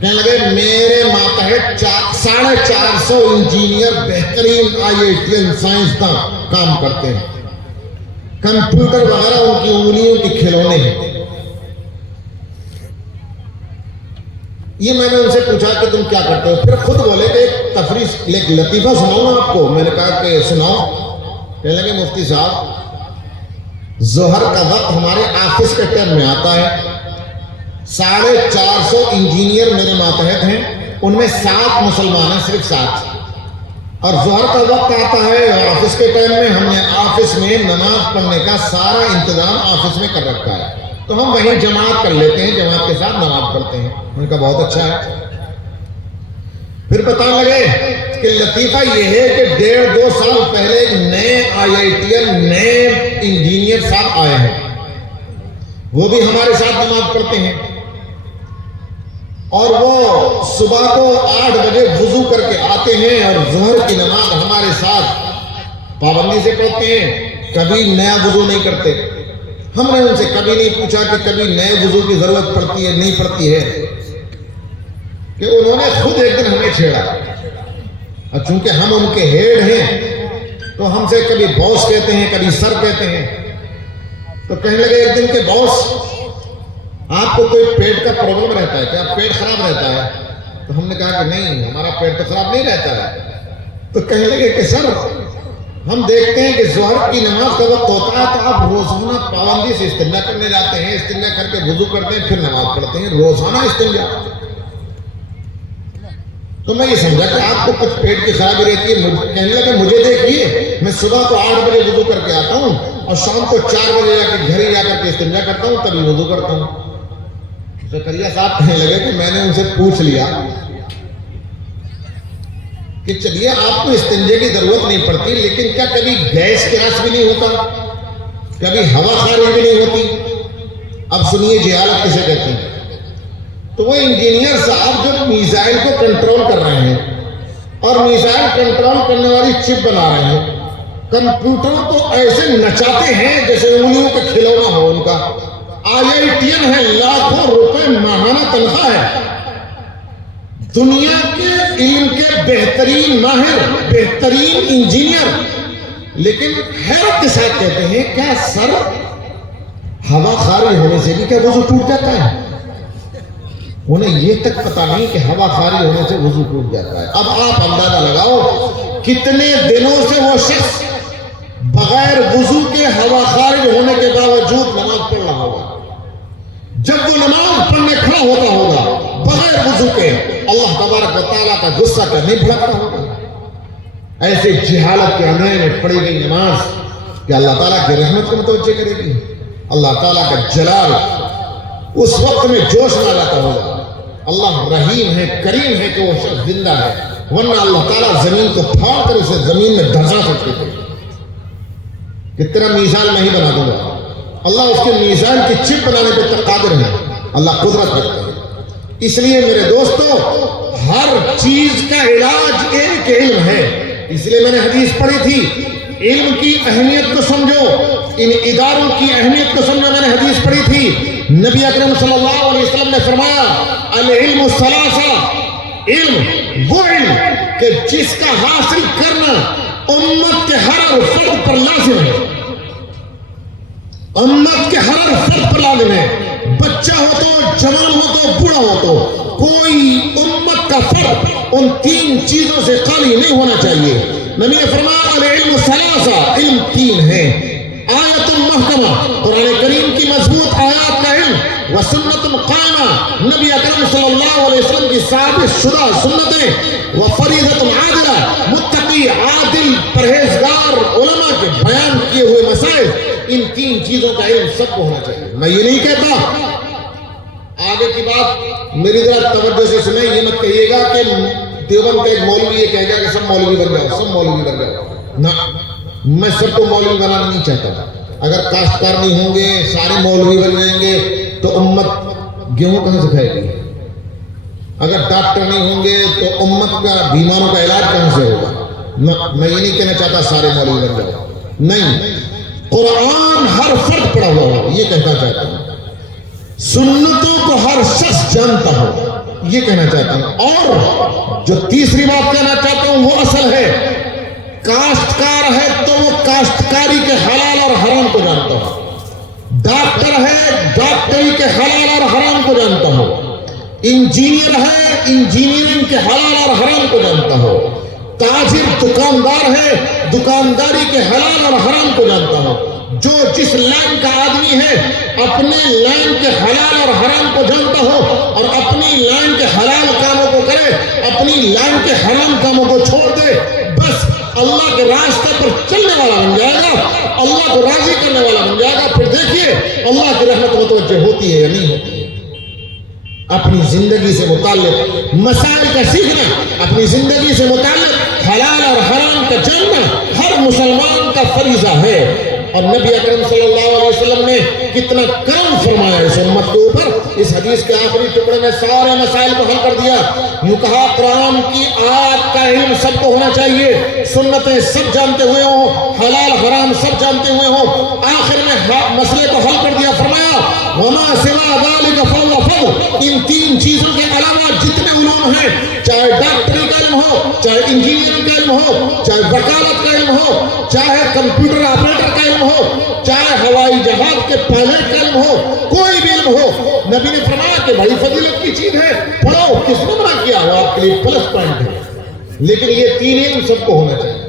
کہنے لگے میرے ماتحت 450 انجینئر بہترین IITian سائنسداں کام کرتے ہیں، کمپیوٹر وغیرہ ان کی انگلیوں کے کھلونے ہیں۔ یہ میں نے ان سے پوچھا کہ تم کیا کرتے ہو؟ پھر خود بولے کہ ایک تفریح، ایک لطیفہ سناؤں آپ کو۔ میں نے کہا کہ سناؤ۔ کہنے لگے مفتی صاحب، ظہر کا وقت ہمارے آفس کے ٹائم میں آتا ہے، 450 انجینئر میرے ماتحت ہیں، ان میں 7 مسلمان ہیں، صرف 7. اور ظہر کا وقت آتا ہے آفس کے ٹائم میں، ہم نے آفس میں نماز پڑھنے کا سارا انتظام آفس میں کر رکھا ہے، تو ہم وہیں جماعت کر لیتے ہیں، جماعت کے ساتھ نماز پڑھتے ہیں. ان کا بہت اچھا ہے. پھر بتانے لگے کہ لطیفہ یہ ہے کہ 1.5-2 سال پہلے ایک نئے IITian نئے انجینئر صاحب آئے ہیں، وہ بھی ہمارے ساتھ نماز پڑھتے ہیں، اور وہ صبح کو 8 بجے وضو کر کے آتے ہیں اور ظہر کی نماز ہمارے ساتھ پابندی سے پڑھتے ہیں، کبھی نیا وضو نہیں کرتے. ہم نے ان سے کبھی نہیں پوچھا کہ کبھی نئے وضو کی ضرورت پڑتی ہے نہیں پڑتی ہے، کہ انہوں نے خود ایک دن ہمیں چھیڑا. اور چونکہ ہم ان کے ہیڈ ہیں تو ہم سے کبھی باس کہتے ہیں، کبھی سر کہتے ہیں. تو کہنے لگے ایک دن کہ باس، آپ کو کوئی پیٹ کا پرابلم رہتا ہے کیا؟ پیٹ خراب رہتا ہے؟ تو ہم نے کہا کہ نہیں، ہمارا پیٹ تو خراب نہیں رہتا ہے. تو کہنے لگے کہ سر، ہم دیکھتے ہیں کہ ظہر کی نماز کا وقت ہوتا ہے تو آپ روزانہ پابندی سے استنجا کرنے جاتے ہیں، استنجا کر کے وضو کرتے ہیں، پھر نماز پڑھتے ہیں، روزانہ استنجا. تو میں یہ سمجھا کہ آپ کو کچھ پیٹ کی خرابی رہتی ہے. کہنے لگے مجھے دیکھیے، میں صبح کو 8 بجے وضو کر کے آتا ہوں اور شام کو 4 بجے جا کے گھر ہی جا کر کے استنجا کرتا ہوں، تبھی وضو کرتا ہوں. زکریا صاحب کہنے لگے کہ میں نے ان سے پوچھ لیا کہ چلیے آپ کو استنجے کی ضرورت نہیں پڑتی، لیکن کیا کبھی گیس کے رس بھی نہیں ہوتا، کبھی ہوا خارج بھی نہیں ہوتی؟ اب سنیے جہالت کسے کہتے ہیں. تو وہ انجینئر صاحب جو میزائل کو کنٹرول کر رہے ہیں اور میزائل کنٹرول کرنے والی چپ بنا رہے ہیں، کمپیوٹر کو ایسے نچاتے ہیں جیسے انگلیوں کا کھلونا ہو. ان کا IITian ہے، لاکھوں روپے ماہانہ تنخواہ ہے، دنیا کے علم کے بہترین ماہر، بہترین انجینئر، لیکن حیرت کے ساتھ کہتے ہیں کیا سر ہوا خارج ہونے سے بھی کیا وضو ٹوٹ جاتا ہے؟ انہیں یہ تک پتا نہیں کہ ہوا خارج ہونے سے وضو ٹوٹ جاتا ہے. اب آپ اندازہ لگاؤ کتنے دنوں سے وہ شخص بغیر وضو کے ہوا خارج ہونے کے باوجود نماز پڑھ رہا ہوگا. جب وہ نماز پڑھنے کھڑا ہوتا ہوگا بغیر وضو کے، اللہ تبارک و تعالیٰ کا غصہ کرنے بھڑکتا ہوگا. ایسے جہالت کے اندھیرے میں پڑھی گئی نماز کہ اللہ تعالیٰ کی رحمت کو متوجہ کرے گی، اللہ تعالیٰ کا جلال اس وقت میں جوش میں لاتا ہوگا. اللہ رحیم ہے، کریم ہے کہ وہ شخص زندہ ہے، ورنہ اللہ تعالیٰ زمین کو پھاڑ کر اسے زمین میں دھسا سکتے تھے کہ تیرا میزان میں ہی بنا دوں گا. اللہ اس کے میزان کی چپ بنانے پہ قادر ہے، اللہ قدرت رکھتا ہے. اس لیے میرے دوستو، ہر چیز کا علاج ایک علم ہے. اس لیے میں نے حدیث پڑھی تھی، علم کی اہمیت کو سمجھو، ان اداروں کی اہمیت کو سمجھو. میں نے حدیث پڑھی تھی، نبی اکرم صلی اللہ علیہ وسلم نے فرمایا العلم الثلاثہ، علم وہ علم کہ جس کا حاصل کرنا امت کے ہر فرد پر لازم ہے، امت کے ہر فرد پر لازم ہے. بچہ ہو تو، جوان ہو تو، بوڑھا ہو تو، کوئی امت کا فرد ان 3 چیزوں سے خالی نہیں ہونا چاہیے. نبی نے فرمایا العلم الثلاثہ، علم 3 ہے. آیت محکمہ، قرآن کریم کی مضبوط آیات کا علم، وسنت قائمہ، نبی اکرم صلی اللہ علیہ وسلم کی ثابت شدہ سنتیں، وفریضۃ عادلہ، متقی عادل پرہیزگار علماء کے بیان کیے ہوئے مسائل. ان 3 چیزوں کا علم سب کو ہونا چاہیے. میں یہ نہیں کہتا، آگے کی بات میری ذرا توجہ سے سنیں، یہ مت کہیے گا کہ دیوبند کا ایک مولوی یہ کہے گا کہ سب مولوی بن جاؤ، سب مولوی بن جاؤ. نہ، میں سب کو مولوی بنانا نہیں چاہتا. اگر کاشتکار نہیں ہوں گے، سارے مولوی بن جائیں گے تو امت گیہوں کہاں سے کھائے گی؟ اگر ڈاکٹر نہیں ہوں گے تو امت کا بیماروں کا علاج کہاں سے ہوگا؟ میں یہ نہیں کہنا چاہتا سارے مولوی بن جاؤ، نہیں. قرآن ہر فرد پڑھا ہوا ہو، یہ کہنا چاہتا ہوں. سنتوں کو ہر شخص جانتا ہو، یہ کہنا چاہتا ہوں. اور جو تیسری بات کہنا چاہتا ہوں وہ اصل ہے، کاشتکار ہے تو وہ کاشتکاری کے حلال اور حرام کو جانتا ہو. ڈاکٹر ہے، ڈاکٹری کے حلال اور حرام کو جانتا ہو. انجینئر ہے، انجینئرنگ کے حلال اور حرام کو جانتا ہو. تاجر دکاندار ہے، دکانداری کے حلال اور حرام کو جانتا ہو. جو جس لائن کا آدمی ہے اپنے لائن کے حلال اور حرام کو جانتا ہو اور اپنی لائن کے حلال کاموں کو کرے، اپنی لائن کے حرام کاموں کو چھوڑ دے، بس اللہ کے راستے پر چلنے والا بن جائے گا، اللہ کو راضی کرنے والا بن جائے گا۔ پھر دیکھیے اللہ کی رحمت متوجہ ہوتی ہے یا نہیں ہوتی۔ اپنی زندگی سے متعلق مسائل کا سیکھنا، اپنی زندگی سے متعلق حلال اور حرام کا جاننا ہر مسلمان کا فریضہ ہے۔ اور نبی اکرم صلی اللہ علیہ وسلم نے کتنا کرم فرمایا اس امت کے اوپر۔ اس حدیث کے آخری ٹکڑے میں سارے مسائل کو حل کر دیا۔ یوں کہا قرآن کی آیات کا علم سب کو ہونا چاہیے، سنتیں سب جانتے ہوئے ہوں، حلال حرام سب جانتے ہوئے ہوں۔ آخر میں مسئلے کو حل کر دیا، فرمایا وما سوا ذلک فهو فضل۔ ان تین چیزوں کے علاوہ جتنے علوم ہیں، چاہے ڈاکٹری کا علم ہو، چاہے انجینئرنگ کا علم ہو، چاہے وکالت کا علم ہو، چاہے کمپیوٹر آپریٹر کا علم ہو، چاہے ہوائی جہاز کے پائلٹ کا علم ہو، کوئی بھی علم ہو، نبی نے فرمایا کہ بھائی فضیلت کی چیز ہے، پڑھو، کس نے منع کیا؟ وہ آپ کے لیے پلس پوائنٹ ہے۔ لیکن یہ تین علم سب کو ہونا چاہیے۔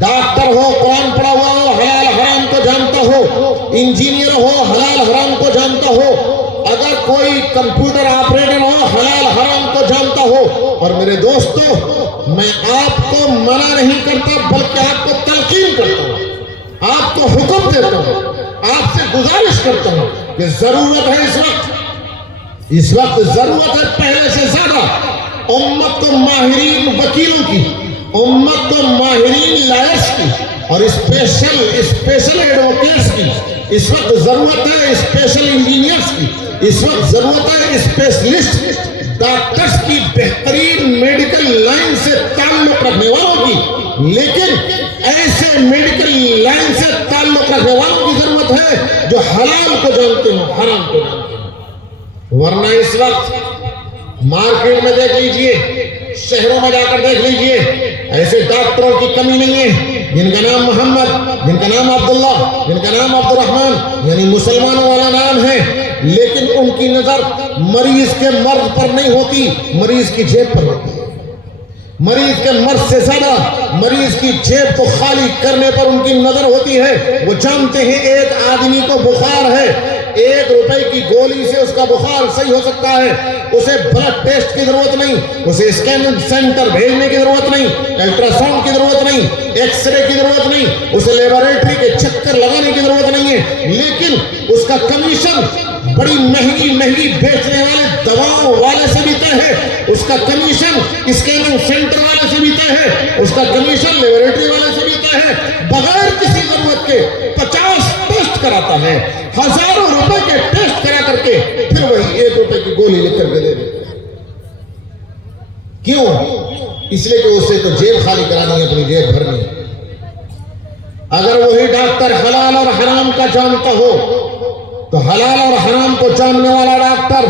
ڈاکٹر ہو، قرآن پڑھا ہوا ہو، حلال حرام کو جانتا ہو، انجینئر ہو، حلال حرام کو جانتا ہو، اگر کوئی کمپیوٹر آپریٹر ہو، حلال حرام کو جانتا ہو۔ اور میرے دوستو، میں آپ کو منع نہیں کرتا بلکہ آپ کو تلقین کرتا ہوں، آپ کو حکم دیتا ہوں، آپ سے گزارش کرتا ہوں کہ ضرورت ہے اس وقت ضرورت ہے پہلے سے زیادہ امت کو ماہرین وکیلوں کی، امت کو ماہرین لائرز کی اور اسپیشل ایڈوکیٹس کی۔ اس وقت ضرورت ہے اسپیشل انجینئرز کی، اس وقت ضرورت ہے اسپیشلسٹ ڈاکٹرز کی، بہترین میڈیکل لائن سے تعلق رکھنے والوں کی۔ لیکن ایسے میڈیکل لائن سے تعلق رکھنے والوں کی ضرورت ہے جو حلال کو جانتے ہوں، حرام کو جانتے ہوں۔ ورنہ اس وقت مارکیٹ میں دیکھ لیجئے، شہروں میں جا کر دیکھ لیجئے، ایسے ڈاکٹروں کی کمی نہیں ہے جن کا نام محمد، جن کا نام عبداللہ، جن کا نام عبد الرحمن، یعنی مسلمانوں والا نام ہے، لیکن ان کی نظر مریض کے مرض پر نہیں ہوتی، مریض کی جیب پر ہوتی ہے۔ مریض کے مرض سے زیادہ مریض کی جیب کو خالی کرنے پر ان کی نظر ہوتی ہے۔ وہ جانتے ہیں ایک آدمی کو بخار ہے، 1 روپے کی گولی سے اس کا بخار صحیح ہو سکتا ہے، اسے بلڈ ٹیسٹ کی ضرورت نہیں، اسے اسکیننگ سینٹر بھیجنے کی ضرورت نہیں، الٹرا ساؤنڈ کی ضرورت نہیں، ایکس رے کی ضرورت نہیں، اسے لیبارٹری کے چکر لگانے کی ضرورت نہیں ہے۔ لیکن اس کا کمیشن بڑی مہنگی بیچنے والے دواؤں والے سے بھی طے ہے، اس کا کمیشن اسکیننگ سینٹر والے سے بھی طے ہے، اس کا کمیشن لیبارٹری والے سے بھی طے ہے۔ بغیر کسی ضرورت کے 50 ٹیسٹ کراتا ہے، ہزاروں روپے کے ٹیسٹ کرا کر کے پھر وہی 1 روپے کی گولی لکھ کر کے دے دیتے ہیں۔ کیوں؟ اس لیے کہ اسے تو جیب خالی کرانی ہے، اپنی جیب بھرنی ہے۔ اگر وہی ڈاکٹر حلال اور حرام کا جانتا ہو تو حلال اور حرام کو جاننے والا ڈاکٹر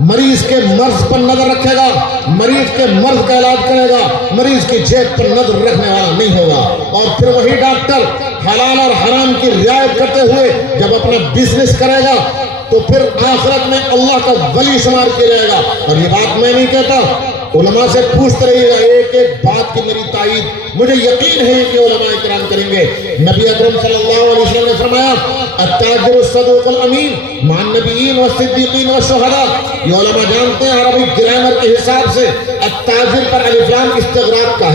مریض کے مرض پر نظر رکھے گا، مریض کے مرض کا علاج کرے گا، مریض کی جیب پر نظر رکھنے والا نہیں ہوگا۔ اور پھر وہی ڈاکٹر حلال اور حرام کی رعایت کرتے ہوئے جب اپنا بزنس کرے گا تو پھر آخرت میں اللہ کا ولی شمار کیا جائے گا۔ اور یہ بات میں نہیں کہتا، علماء سے پوچھتے رہیے گا، ایک ایک بات کی میری تائید مجھے یقین ہے کہ علماء کرام کریں گے۔ نبی اکرم صلی اللہ علیہ وسلم نے فرمایا التاجر الصدوق الامین مع النبیین والصدیقین والشہداء۔ یہ علماء جانتے ہیں عربی گرامر کے حساب سے التاجر پر الف لام استغراق کا ہے۔